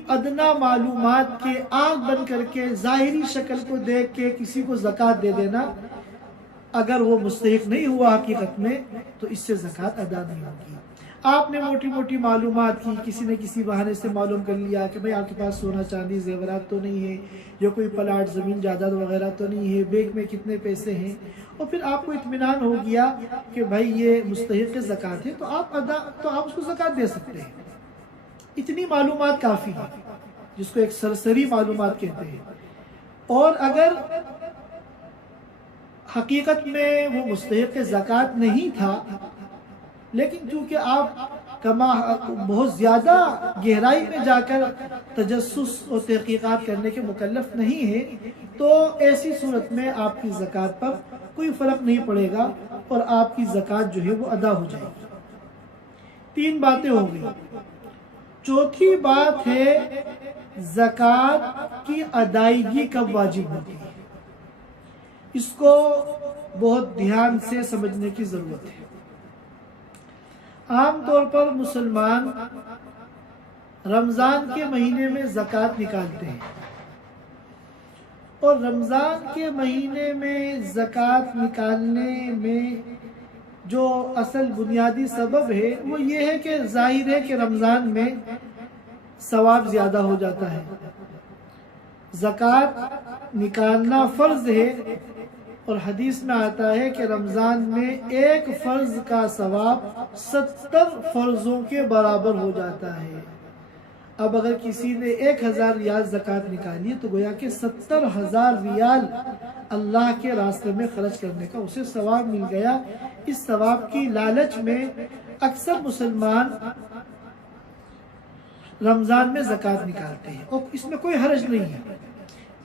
ادنا معلومات کے آنکھ بند کر کے ظاہری شکل کو دیکھ کے کسی کو زکوٰۃ دے دینا، اگر وہ مستحق نہیں ہوا حقیقت میں تو اس سے زکوٰۃ ادا نہیں ہوگی۔ آپ نے موٹی موٹی معلومات کی، کسی نے کسی بہانے سے معلوم کر لیا کہ بھئی آپ کے پاس سونا چاندی زیورات تو نہیں ہے، یا کوئی پلاٹ زمین جائیداد وغیرہ تو نہیں ہے، بینک میں کتنے پیسے ہیں، اور پھر آپ کو اطمینان ہو گیا کہ بھائی یہ مستحق زکوٰۃ ہے، تو آپ اس کو زکوٰۃ دے سکتے ہیں۔ اتنی معلومات کافی ہے، جس کو ایک سرسری معلومات کہتے ہیں۔ اور اگر حقیقت میں وہ مستحق زکوٰۃ نہیں تھا، لیکن چونکہ آپ بہت زیادہ گہرائی میں جا کر تجسس اور تحقیقات کرنے کے مکلف نہیں ہیں، تو ایسی صورت میں آپ کی زکوٰۃ پر کوئی فرق نہیں پڑے گا اور آپ کی زکوٰۃ جو ہے وہ ادا ہو جائے گی۔ 3 باتیں ہوں گی۔ چوتھی بات ہے زکوٰۃ کی ادائیگی کب واجب ہوتی ہے۔ اس کو بہت دھیان سے سمجھنے کی ضرورت ہے۔ عام طور پر مسلمان رمضان کے مہینے میں زکوٰۃ نکالتے ہیں، اور رمضان کے مہینے میں زکوٰۃ نکالنے میں جو اصل بنیادی سبب ہے وہ یہ ہے کہ ظاہر ہے کہ رمضان میں ثواب زیادہ ہو جاتا ہے۔ زکوٰۃ نکالنا فرض ہے، اور حدیث میں آتا ہے کہ رمضان میں ایک فرض کا ثواب 70 فرضوں کے برابر ہو جاتا ہے۔ اب اگر کسی نے 1000 ریال زکوٰۃ نکالی تو گویا کہ 70,000 ریال اللہ کے راستے میں خرچ کرنے کا اسے ثواب مل گیا۔ اس ثواب کی لالچ میں اکثر مسلمان رمضان میں زکوٰۃ نکالتے ہیں، اور اس میں کوئی حرج نہیں ہے،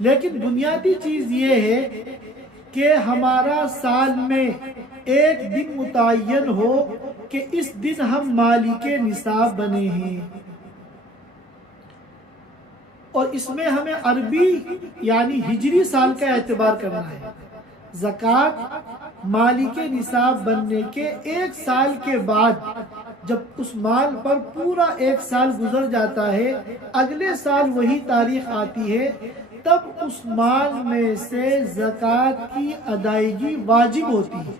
لیکن بنیادی چیز یہ ہے کہ ہمارا سال میں ایک دن متعین ہو کہ اس دن ہم مالک نصاب بنے ہیں، اور اس میں ہمیں عربی یعنی ہجری سال کا اعتبار کرنا ہے۔ زکوٰۃ مالک نصاب بننے کے 1 سال کے بعد، جب اس مال پر پورا 1 سال گزر جاتا ہے، اگلے سال وہی تاریخ آتی ہے، تب اس مال میں سے زکوٰۃ کی ادائیگی واجب ہوتی ہے،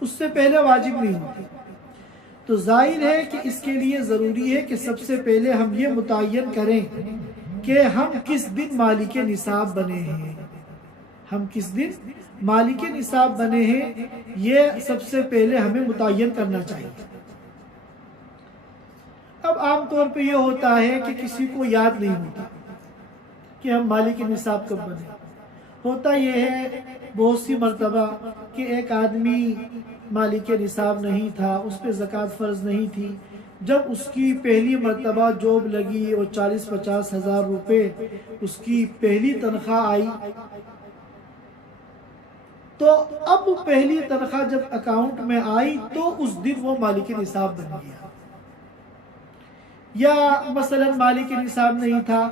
اس سے پہلے واجب نہیں ہوتی۔ تو ظاہر ہے کہ اس کے لیے ضروری ہے کہ سب سے پہلے ہم یہ متعین کریں کہ ہم کس دن مالک نصاب بنے ہیں، ہم کس دن مالک نصاب بنے ہیں، یہ سب سے پہلے ہمیں متعین کرنا چاہیے۔ اب عام طور پہ یہ ہوتا ہے کہ کسی کو یاد نہیں ہوتا کہ ہم مالک نصاب کب بنے۔ ہوتا یہ ہے بہت سی مرتبہ کہ ایک آدمی مالک نصاب نہیں تھا، اس پہ زکوٰۃ فرض نہیں تھی، جب اس کی پہلی مرتبہ جاب لگی اور 40-50 ہزار روپے اس کی پہلی تنخواہ آئی، تو اب پہلی تنخواہ جب اکاؤنٹ میں آئی تو اس دن وہ مالک نصاب بن گیا۔ یا مثلا مالک نصاب نہیں تھا،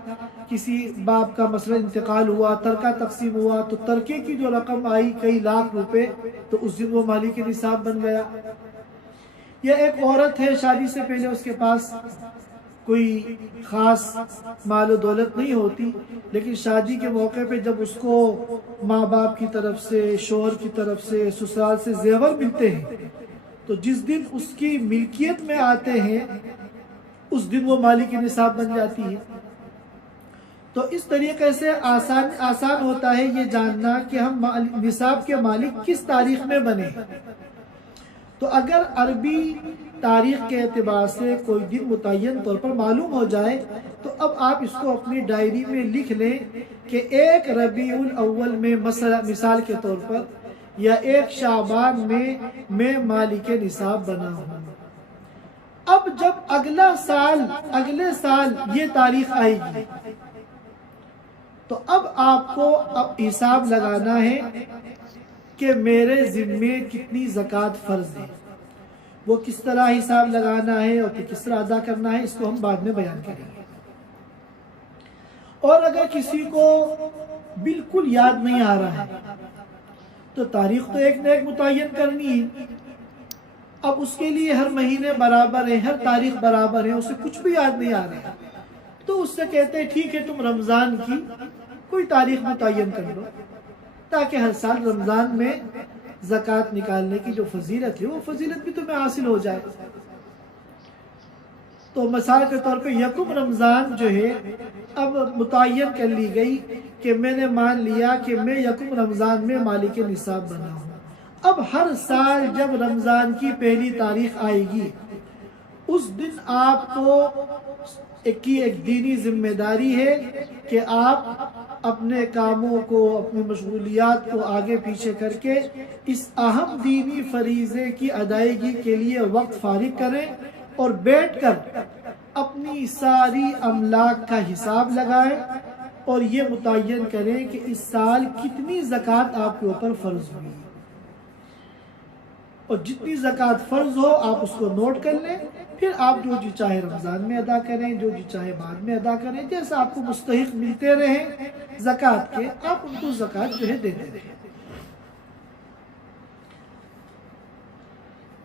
کسی باپ کا مثلا انتقال ہوا، ترکہ تقسیم ہوا، تو ترکے کی جو رقم آئی کئی لاکھ روپے، تو اس دن وہ مالک نصاب بن گیا۔ یا ایک عورت ہے، شادی سے پہلے اس کے پاس کوئی خاص مال و دولت نہیں ہوتی، لیکن شادی کے موقع پہ جب اس کو ماں باپ کی طرف سے، شوہر کی طرف سے، سسرال سے زیور ملتے ہیں، تو جس دن اس کی ملکیت میں آتے ہیں اس دن وہ مالک نصاب بن جاتی ہے۔ تو اس طریقے سے آسان ہوتا ہے یہ جاننا کہ ہم نصاب کے مالک کس تاریخ میں بنے۔ تو اگر عربی تاریخ کے اعتبار سے کوئی دن متعین طور پر معلوم ہو جائے تو اب آپ اس کو اپنی ڈائری میں لکھ لیں کہ 1 ربیع الاول میں مثال کے طور پر یا 1 شعبان میں مالک نصاب بنا ہوں۔ اب جب اگلے سال یہ تاریخ آئے گی تو اب آپ کو حساب لگانا ہے کہ میرے ذمے کتنی زکوٰۃ فرض ہے۔ وہ کس طرح حساب لگانا ہے اور کس طرح ادا کرنا ہے، اس کو ہم بعد میں بیان کریں گے۔ اور اگر کسی کو بالکل یاد نہیں آ رہا ہے تو تاریخ تو ایک نہ ایک متعین کرنی ہے۔ اب اس کے لیے ہر مہینے برابر ہے، ہر تاریخ برابر ہے، اسے کچھ بھی یاد نہیں آ رہا تو اس سے کہتے ہیں ٹھیک ہے تم رمضان کی کوئی تاریخ متعین کر لو، تاکہ ہر سال رمضان میں زکوٰۃ نکالنے کی جو فضیلت ہے وہ فضیلت بھی تمہیں حاصل ہو جائے۔ تو مثال کے طور پہ 1 رمضان جو ہے اب متعین کر لی گئی کہ میں نے مان لیا کہ میں 1 رمضان میں مالک نصاب بنا ہوں۔ اب ہر سال جب رمضان کی پہلی تاریخ آئے گی اس دن آپ کو ایک دینی ذمہ داری ہے کہ آپ اپنے کاموں کو، اپنی مشغولیات کو آگے پیچھے کر کے اس اہم دینی فریضے کی ادائیگی کے لیے وقت فارغ کریں اور بیٹھ کر اپنی ساری املاک کا حساب لگائیں اور یہ متعین کریں کہ اس سال کتنی زکوٰۃ آپ کے اوپر فرض ہوئی، اور جتنی زکوٰۃ فرض ہو آپ اس کو نوٹ کر لیں۔ پھر آپ جو جی چاہے رمضان میں ادا کریں، جو جی چاہے بعد میں ادا کریں، جیسا آپ کو مستحق ملتے رہیں زکوٰۃ کے، آپ ان کو زکوٰۃ جو ہے دیتے رہیں۔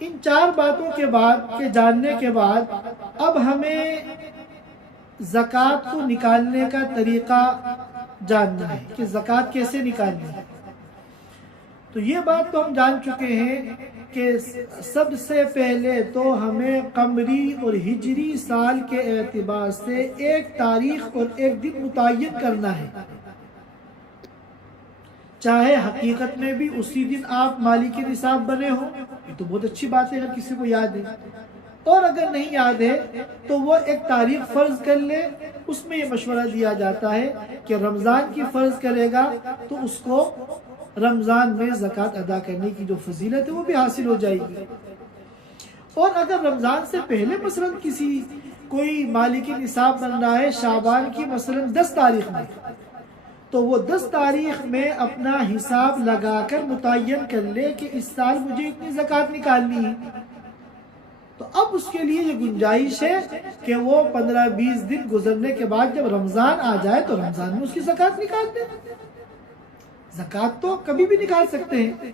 ان 4 باتوں کے بعد کے جاننے کے بعد اب ہمیں زکوٰۃ کو نکالنے کا طریقہ جاننا ہے کہ زکوٰۃ کیسے نکالنی ہے۔ تو یہ بات تو ہم جان چکے ہیں کہ سب سے پہلے تو ہمیں قمری اور ہجری سال کے اعتبار سے ایک تاریخ اور ایک دن متعین کرنا ہے، چاہے حقیقت میں بھی اسی دن آپ مالک نصاب بنے ہوں، یہ تو بہت اچھی بات ہے اگر کسی کو یاد ہے، اور اگر نہیں یاد ہے تو وہ ایک تاریخ فرض کر لے۔ اس میں یہ مشورہ دیا جاتا ہے کہ رمضان کی فرض کرے گا تو اس کو رمضان میں زکوٰۃ ادا کرنے کی جو فضیلت ہے وہ بھی حاصل ہو جائے گی۔ اور اگر رمضان سے پہلے مثلا کوئی مالک نصاب بن رہا ہے شعبان کی مثلا 10 تاریخ میں، تو وہ 10 تاریخ میں اپنا حساب لگا کر متعین کر لے کہ اس سال مجھے اتنی زکوٰۃ نکالنی ہے۔ تو اب اس کے لیے یہ گنجائش ہے کہ وہ 15-20 دن گزرنے کے بعد جب رمضان آ جائے تو رمضان میں اس کی زکوٰۃ نکال دیں۔ زکوٰۃ تو کبھی بھی نکال سکتے ہیں،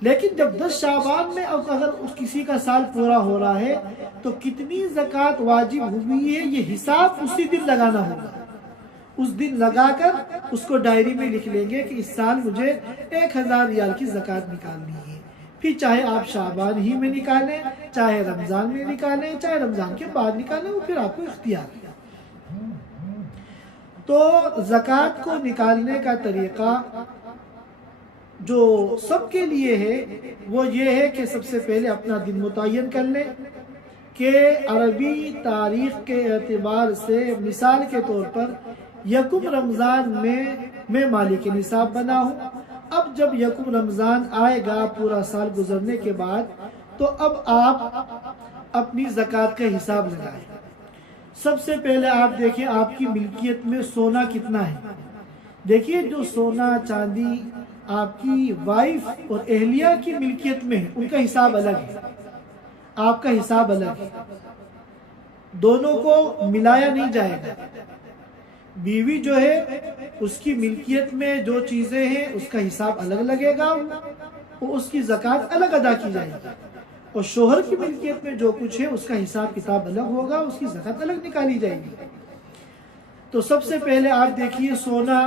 لیکن جب 10 شعبان میں اگر کسی کا سال پورا ہو رہا ہے تو کتنی زکوٰۃ واجب ہوئی ہے یہ حساب اسی دن لگانا ہوگا۔ اس دن لگا کر اس کو ڈائری میں لکھ لیں گے کہ اس سال مجھے 1000 ریال کی زکوٰۃ نکالنی ہے، پھر چاہے آپ شعبان ہی میں نکالیں، چاہے رمضان میں نکالیں، چاہے رمضان کے بعد نکالیں، وہ پھر آپ کو اختیار ہے۔ تو زکوٰۃ کو نکالنے کا طریقہ جو سب کے لیے ہے وہ یہ ہے کہ سب سے پہلے اپنا دن متعین کر لیں کہ عربی تاریخ کے اعتبار سے مثال کے طور پر یکم رمضان میں مالک نصاب بنا ہوں۔ اب جب یکم رمضان آئے گا پورا سال گزرنے کے بعد، تو اب آپ اپنی زکوٰۃ کا حساب لگائیں۔ سب سے پہلے آپ دیکھیں آپ کی ملکیت میں سونا کتنا ہے۔ دیکھیے جو سونا چاندی آپ کی وائف اور اہلیہ کی ملکیت میں ہے، ان کا حساب الگ ہے، آپ کا حساب الگ ہے، دونوں کو ملایا نہیں جائے گا۔ بیوی جو ہے اس کی ملکیت میں جو چیزیں ہیں اس کا حساب الگ لگے گا، اور اس کی زکوٰۃ الگ ادا کی جائے گی، اور شوہر کی ملکیت میں جو کچھ ہے اس کا حساب کتاب الگ ہوگا، اس کی زکوٰۃ الگ نکالی جائے گی۔ تو سب سے پہلے آپ دیکھیے سونا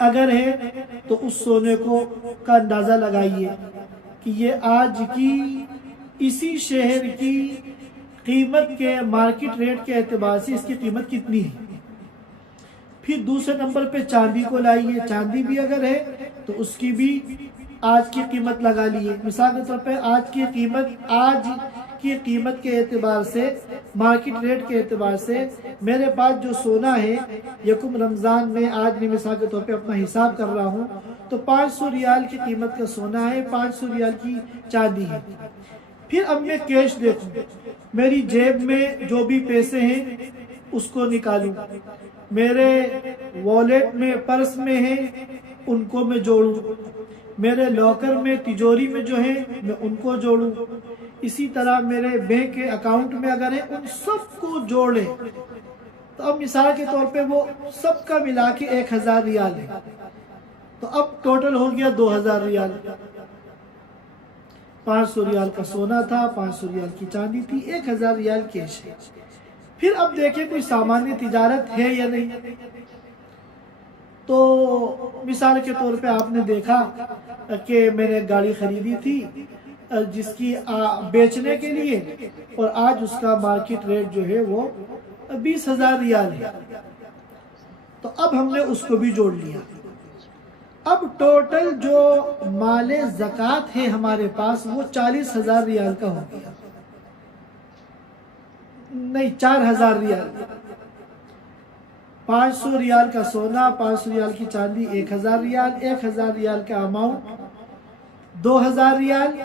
اگر ہے تو اس سونے کا اندازہ لگائیے کہ یہ آج کی اسی شہر کی قیمت کے مارکیٹ ریٹ کے اعتبار سے اس کی قیمت کتنی ہے۔ پھر دوسرے نمبر پہ چاندی کو لائیے، چاندی بھی اگر ہے تو اس کی بھی آج کی قیمت لگا لیے۔ مثال کے طور پہ آج کی قیمت کے اعتبار سے، مارکیٹ ریٹ کے اعتبار سے میرے پاس جو سونا ہے یکم رمضان میں، آج میں مثال کے طور پہ اپنا حساب کر رہا ہوں، تو 500 ریال کی قیمت کا سونا ہے، 500 ریال کی چاندی ہے۔ پھر اب میں کیش دیکھوں، میری جیب میں جو بھی پیسے ہیں اس کو نکالوں، میرے والیٹ میں، پرس میں ہیں ان کو میں جوڑوں، میرے لاکر میں، تجوری میں جو ہے میں ان کو جوڑوں، اسی طرح میرے بینک کے اکاؤنٹ میں اگر ہے ان سب کو جوڑیں۔ تو اب مثال کے طور پہ وہ سب کا ملا کے 1000 ریال ہے، تو اب ٹوٹل ہو گیا 2000 ریال۔ 500 ریال کا سونا تھا، 500 ریال کی چاندی تھی، 1000 ریال کیش ہے۔ پھر اب دیکھیں کوئی سامانیہ تجارت ہے یا نہیں۔ تو مثال کے طور پہ آپ نے دیکھا کہ میں نے گاڑی خریدی تھی جس کی بیچنے کے لیے، اور آج اس کا مارکیٹ ریٹ جو ہے وہ 20,000 ریال ہے، تو اب ہم نے اس کو بھی جوڑ لیا۔ اب ٹوٹل جو مال زکوٰۃ ہے ہمارے پاس وہ 40,000 ریال کا ہو گیا، نہیں 4,000 ریال۔ 500 ریال کا سونا، 500 ریال کی چاندی، 1000 ریال، 1000 ریال کا اماؤنٹ 2000 ریال،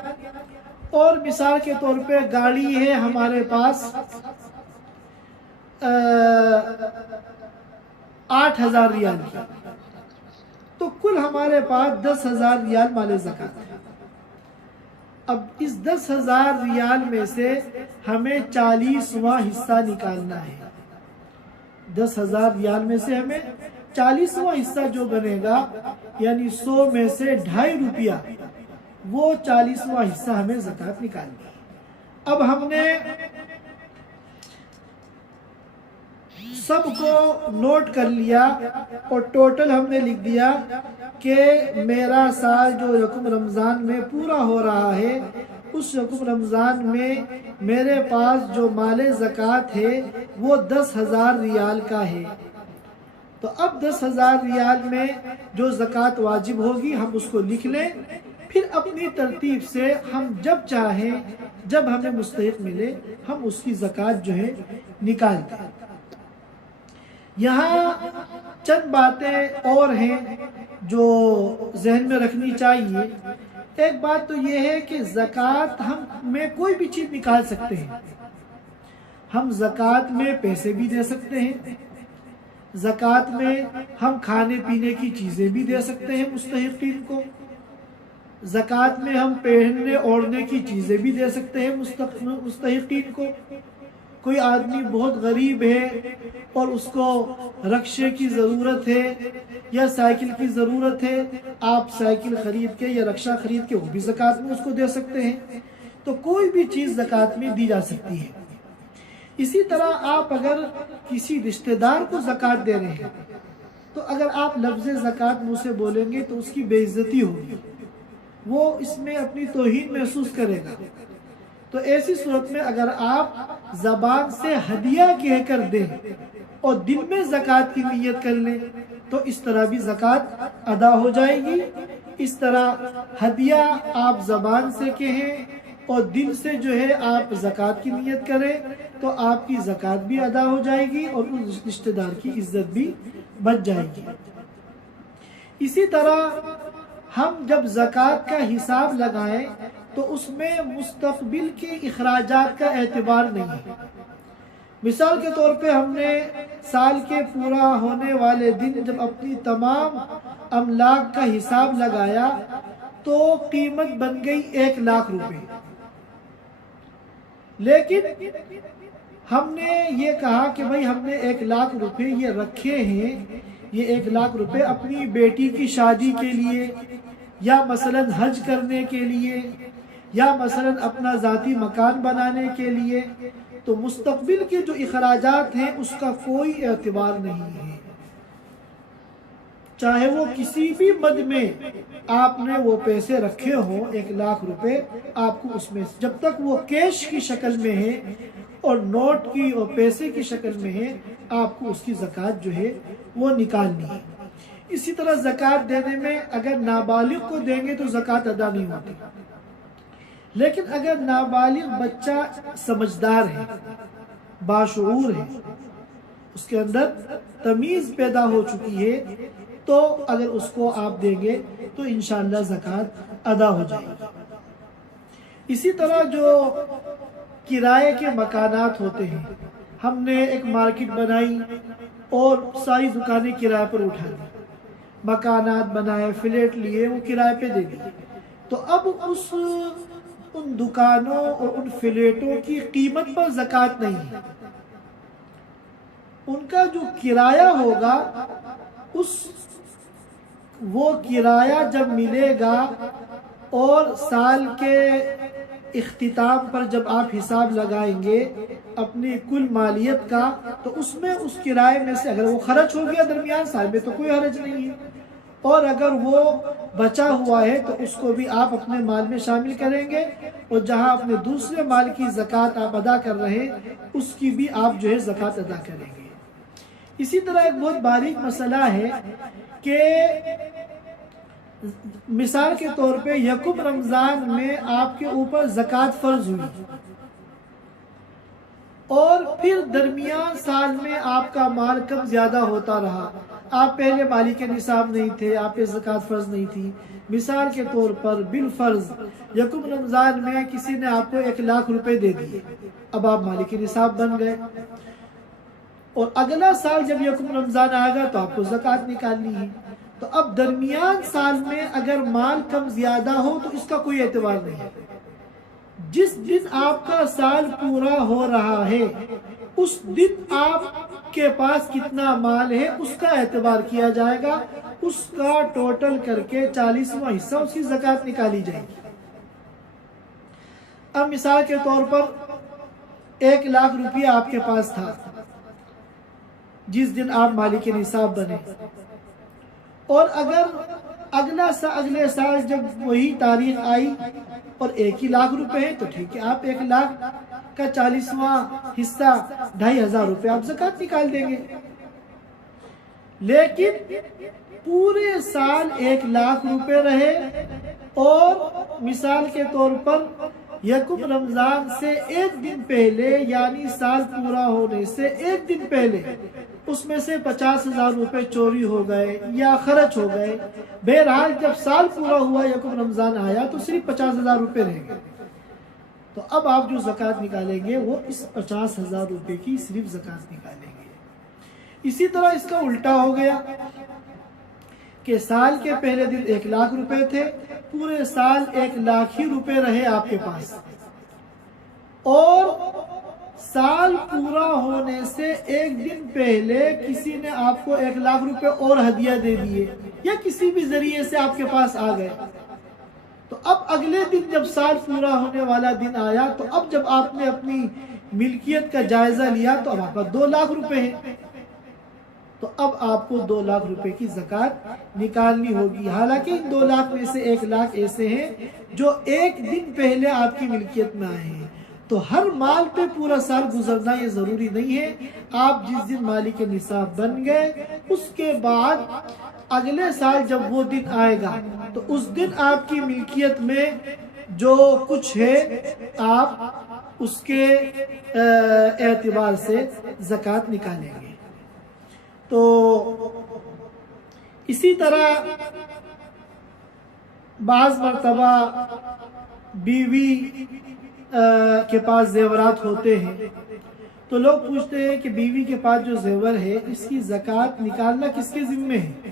اور مثال کے طور پہ گاڑی ہے ہمارے پاس 8,000 ریال کی، تو کل ہمارے پاس 10,000 ریال مال زکوٰۃ ہے۔ اب اس 10,000 ریال میں سے ہمیں 40واں حصہ نکالنا ہے۔ 10,000 ریال میں سے ہمیں 40واں حصہ جو بنے گا، یعنی 100 میں سے 2.5 روپیہ، وہ 40واں حصہ ہمیں زکوٰۃ نکالنی ہے۔ اب ہم نے سب کو نوٹ کر لیا اور ٹوٹل ہم نے لکھ دیا کہ میرا سال جو یکم رمضان میں پورا ہو رہا ہے، اس یکم رمضان میں میرے پاس جو مال زکوٰۃ ہے وہ 10,000 ریال کا ہے۔ تو اب 10,000 ریال میں جو زکوٰۃ واجب ہوگی ہم اس کو لکھ لیں، پھر اپنی ترتیب سے ہم جب چاہیں، جب ہمیں مستحق ملے، ہم اس کی زکوٰۃ جو ہے نکال دیں۔ یہاں چند باتیں اور ہیں جو ذہن میں رکھنی چاہیے۔ ایک بات تو یہ ہے کہ زکوٰۃ ہم میں کوئی بھی چیز نکال سکتے ہیں۔ ہم زکوٰۃ میں پیسے بھی دے سکتے ہیں، زکوٰۃ میں ہم کھانے پینے کی چیزیں بھی دے سکتے ہیں مستحقین کو، زکوٰۃ میں ہم پہننے اوڑھنے کی چیزیں بھی دے سکتے ہیں مستحقین کو۔ کوئی آدمی بہت غریب ہے اور اس کو رکشے کی ضرورت ہے یا سائیکل کی ضرورت ہے، آپ سائیکل خرید کے یا رکشہ خرید کے وہ بھی زکوٰۃ میں اس کو دے سکتے ہیں۔ تو کوئی بھی چیز زکوٰۃ میں دی جا سکتی ہے۔ اسی طرح آپ اگر کسی رشتہ دار کو زکوٰۃ دے رہے ہیں تو اگر آپ لفظ زکوٰۃ منہ سے بولیں گے تو اس کی بے عزتی ہوگی، وہ اس میں اپنی توہین محسوس کرے گا۔ تو ایسی صورت میں اگر آپ زبان سے ہدیہ کہہ کر دیں اور دل میں زکوٰۃ کی نیت کر لیں تو اس طرح بھی زکوٰۃ ادا ہو جائے گی۔ اس طرح ہدیہ آپ زبان سے کہیں اور دل سے جو ہے آپ زکوٰۃ کی نیت کریں تو آپ کی زکوٰۃ بھی ادا ہو جائے گی اور اس رشتہ دار کی عزت بھی بچ جائے گی۔ اسی طرح ہم جب زکوٰۃ کا حساب لگائیں تو اس میں مستقبل کے اخراجات کا اعتبار نہیں ہے۔ مثال کے طور پہ ہم نے سال کے پورا ہونے والے دن جب اپنی تمام املاک کا حساب لگایا تو قیمت بن گئی 1,00,000 روپے، لیکن ہم نے یہ کہا کہ بھائی ہم نے 1,00,000 روپے یہ رکھے ہیں، یہ 1,00,000 روپے اپنی بیٹی کی شادی کے لیے یا مثلا حج کرنے کے لیے یا مثلا اپنا ذاتی مکان بنانے کے لیے، تو مستقبل کے جو اخراجات ہیں اس کا کوئی اعتبار نہیں ہے۔ چاہے وہ کسی بھی مد میں آپ نے وہ پیسے رکھے ہوں 1,00,000 روپے، آپ کو اس میں جب تک وہ کیش کی شکل میں ہے اور نوٹ کی اور پیسے کی شکل میں ہے آپ کو اس کی زکوٰۃ جو ہے وہ نکالنی ہے۔ اسی طرح زکوٰۃ دینے میں اگر نابالغ کو دیں گے تو زکوٰۃ ادا نہیں ہوتی، لیکن اگر نابالغ بچہ سمجھدار ہے، باشعور ہے، اس کے اندر تمیز پیدا ہو چکی ہے تو اگر اس کو آپ دیں گے تو انشاءاللہ زکوٰۃ ادا ہو جائے گی۔ اسی طرح جو کرائے کے مکانات ہوتے ہیں، ہم نے ایک مارکیٹ بنائی اور ساری دکانیں کرائے پر اٹھا دی، مکانات بنائے، فلیٹ لیے، وہ کرائے پہ دے دیے، تو اب ان دکانوں اور ان فلیٹوں کی قیمت پر زکوٰۃ نہیں ہے۔ ان کا جو کرایہ ہوگا وہ کرایہ جب ملے گا اور سال کے اختتام پر جب آپ حساب لگائیں گے اپنی کل مالیت کا تو اس میں اس کرائے میں سے اگر وہ خرچ ہو گیا درمیان سال میں تو کوئی حرج نہیں ہے، اور اگر وہ بچا ہوا ہے تو اس کو بھی آپ اپنے مال میں شامل کریں گے، اور جہاں اپنے دوسرے مال کی زکوٰۃ آپ ادا کر رہے اس کی بھی آپ جو ہے زکوٰۃ ادا کریں گے۔ اسی طرح ایک بہت باریک مسئلہ ہے کہ مثال کے طور پہ یکم رمضان میں آپ کے اوپر زکوٰۃ فرض ہوئی اور پھر درمیان سال میں آپ کا مال کم زیادہ ہوتا رہا، آپ پہلے مالک نصاب نہیں تھے، آپ پہ زکوٰۃ فرض نہیں تھی۔ مثال کے طور پر بالفرض یکم رمضان میں کسی نے آپ کو 1,00,000 روپے دے دیے، اب آپ مالک نصاب بن گئے، اور اگلا سال جب یکم رمضان آئے گا تو آپ کو زکوٰۃ نکالنی ہے۔ تو اب درمیان سال میں اگر مال کم زیادہ ہو تو اس کا کوئی اعتبار نہیں ہے۔ جس دن آپ کا سال پورا ہو رہا ہے اس دن آپ کے پاس کتنا مال ہے اس کا اعتبار کیا جائے گا، اس کا ٹوٹل کر کے 40واں حصہ اس کی زکوٰۃ نکالی جائے گی۔ اب مثال کے طور پر 1,00,000 روپیہ آپ کے پاس تھا جس دن آپ مالک نصاب بنے، اور اگر اگلے سال جب وہی تاریخ آئی اور 1,00,000 روپے ہیں تو ٹھیک ہے، آپ 1,00,000 کا 40واں حصہ 2,500 روپے آپ زکوٰۃ نکال دیں گے۔ لیکن پورے سال 1,00,000 روپے رہے اور مثال کے طور پر یکم رمضان سے ایک دن پہلے یعنی سال پورا ہونے سے ایک دن پہلے اس میں سے 50,000 روپے چوری ہو گئے یا خرچ ہو گئے، بہرحال جب سال پورا ہوا یکم رمضان آیا تو صرف 50,000 روپے رہ گئے، تو اب آپ جو زکوٰۃ نکالیں گے وہ اس 50,000 روپے کی صرف زکوٰۃ نکالیں گے۔ اسی طرح اس کا الٹا ہو گیا کہ سال کے پہلے دن 1,00,000 روپے تھے، پورے سال 1,00,000 ہی روپے رہے آپ کے پاس، اور سال پورا ہونے سے ایک دن پہلے کسی نے آپ کو 1,00,000 روپے اور ہدیہ دے دیے یا کسی بھی ذریعے سے آپ کے پاس آ گئے، تو اب اگلے دن جب سال پورا ہونے والا دن آیا تو اب جب آپ نے اپنی ملکیت کا جائزہ لیا تو اب آپ کا 2,00,000 روپے ہیں، تو اب آپ کو 2 لاکھ روپے کی زکوٰۃ نکالنی ہوگی۔ حالانکہ ان 2 لاکھ میں سے 1 لاکھ ایسے ہیں جو 1 دن پہلے آپ کی ملکیت میں آئے ہیں، تو ہر مال پہ پورا سال گزرنا یہ ضروری نہیں ہے۔ آپ جس دن مالک نصاب بن گئے اس کے بعد اگلے سال جب وہ دن آئے گا تو اس دن آپ کی ملکیت میں جو کچھ ہے آپ اس کے اعتبار سے زکوٰۃ نکالیں گے۔ تو اسی طرح بعض مرتبہ بیوی کے پاس زیورات ہوتے ہیں تو لوگ پوچھتے ہیں کہ بیوی کے پاس جو زیور ہے اس کی زکوٰۃ نکالنا کس کے ذمے ہے؟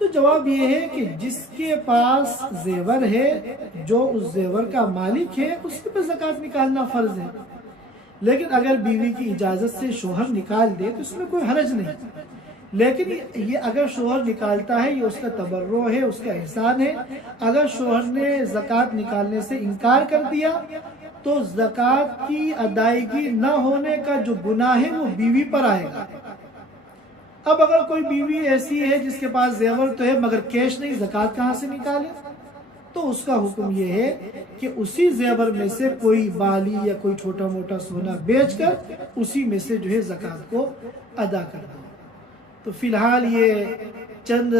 تو جواب یہ ہے کہ جس کے پاس زیور ہے، جو اس زیور کا مالک ہے، اس کے پاس زکوٰۃ نکالنا فرض ہے۔ لیکن اگر بیوی کی اجازت سے شوہر نکال دے تو اس میں کوئی حرج نہیں، لیکن یہ اگر شوہر نکالتا ہے یہ اس کا تبرع ہے، اس کا احسان ہے۔ اگر شوہر نے زکوٰۃ نکالنے سے انکار کر دیا تو زکوٰۃ کی ادائیگی نہ ہونے کا جو گناہ ہے وہ بیوی پر آئے گا۔ اب اگر کوئی بیوی ایسی ہے جس کے پاس زیور تو ہے مگر کیش نہیں، زکوٰۃ کہاں سے نکالے؟ تو اس کا حکم یہ ہے کہ اسی زیور میں سے کوئی بالی یا کوئی چھوٹا موٹا سونا بیچ کر اسی میں سے جو ہے زکوٰۃ کو ادا کر دو۔ تو فی الحال یہ چند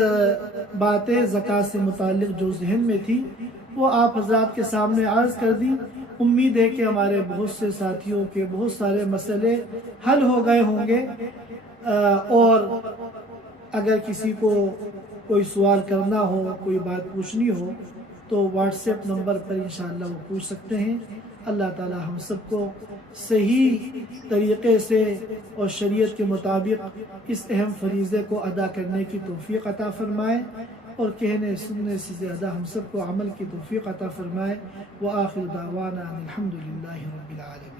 باتیں زکوٰۃ سے متعلق جو ذہن میں تھی وہ آپ حضرات کے سامنے عرض کر دی۔ امید ہے کہ ہمارے بہت سے ساتھیوں کے بہت سارے مسئلے حل ہو گئے ہوں گے، اور اگر کسی کو کوئی سوال کرنا ہو، کوئی بات پوچھنی ہو تو واٹس ایپ نمبر پر انشاءاللہ وہ پوچھ سکتے ہیں۔ اللہ تعالی ہم سب کو صحیح طریقے سے اور شریعت کے مطابق اس اہم فریضے کو ادا کرنے کی توفیق عطا فرمائے، اور کہنے سننے سے زیادہ ہم سب کو عمل کی توفیق عطا فرمائے۔ وآخر دعوانا الحمدللہ رب العالمین۔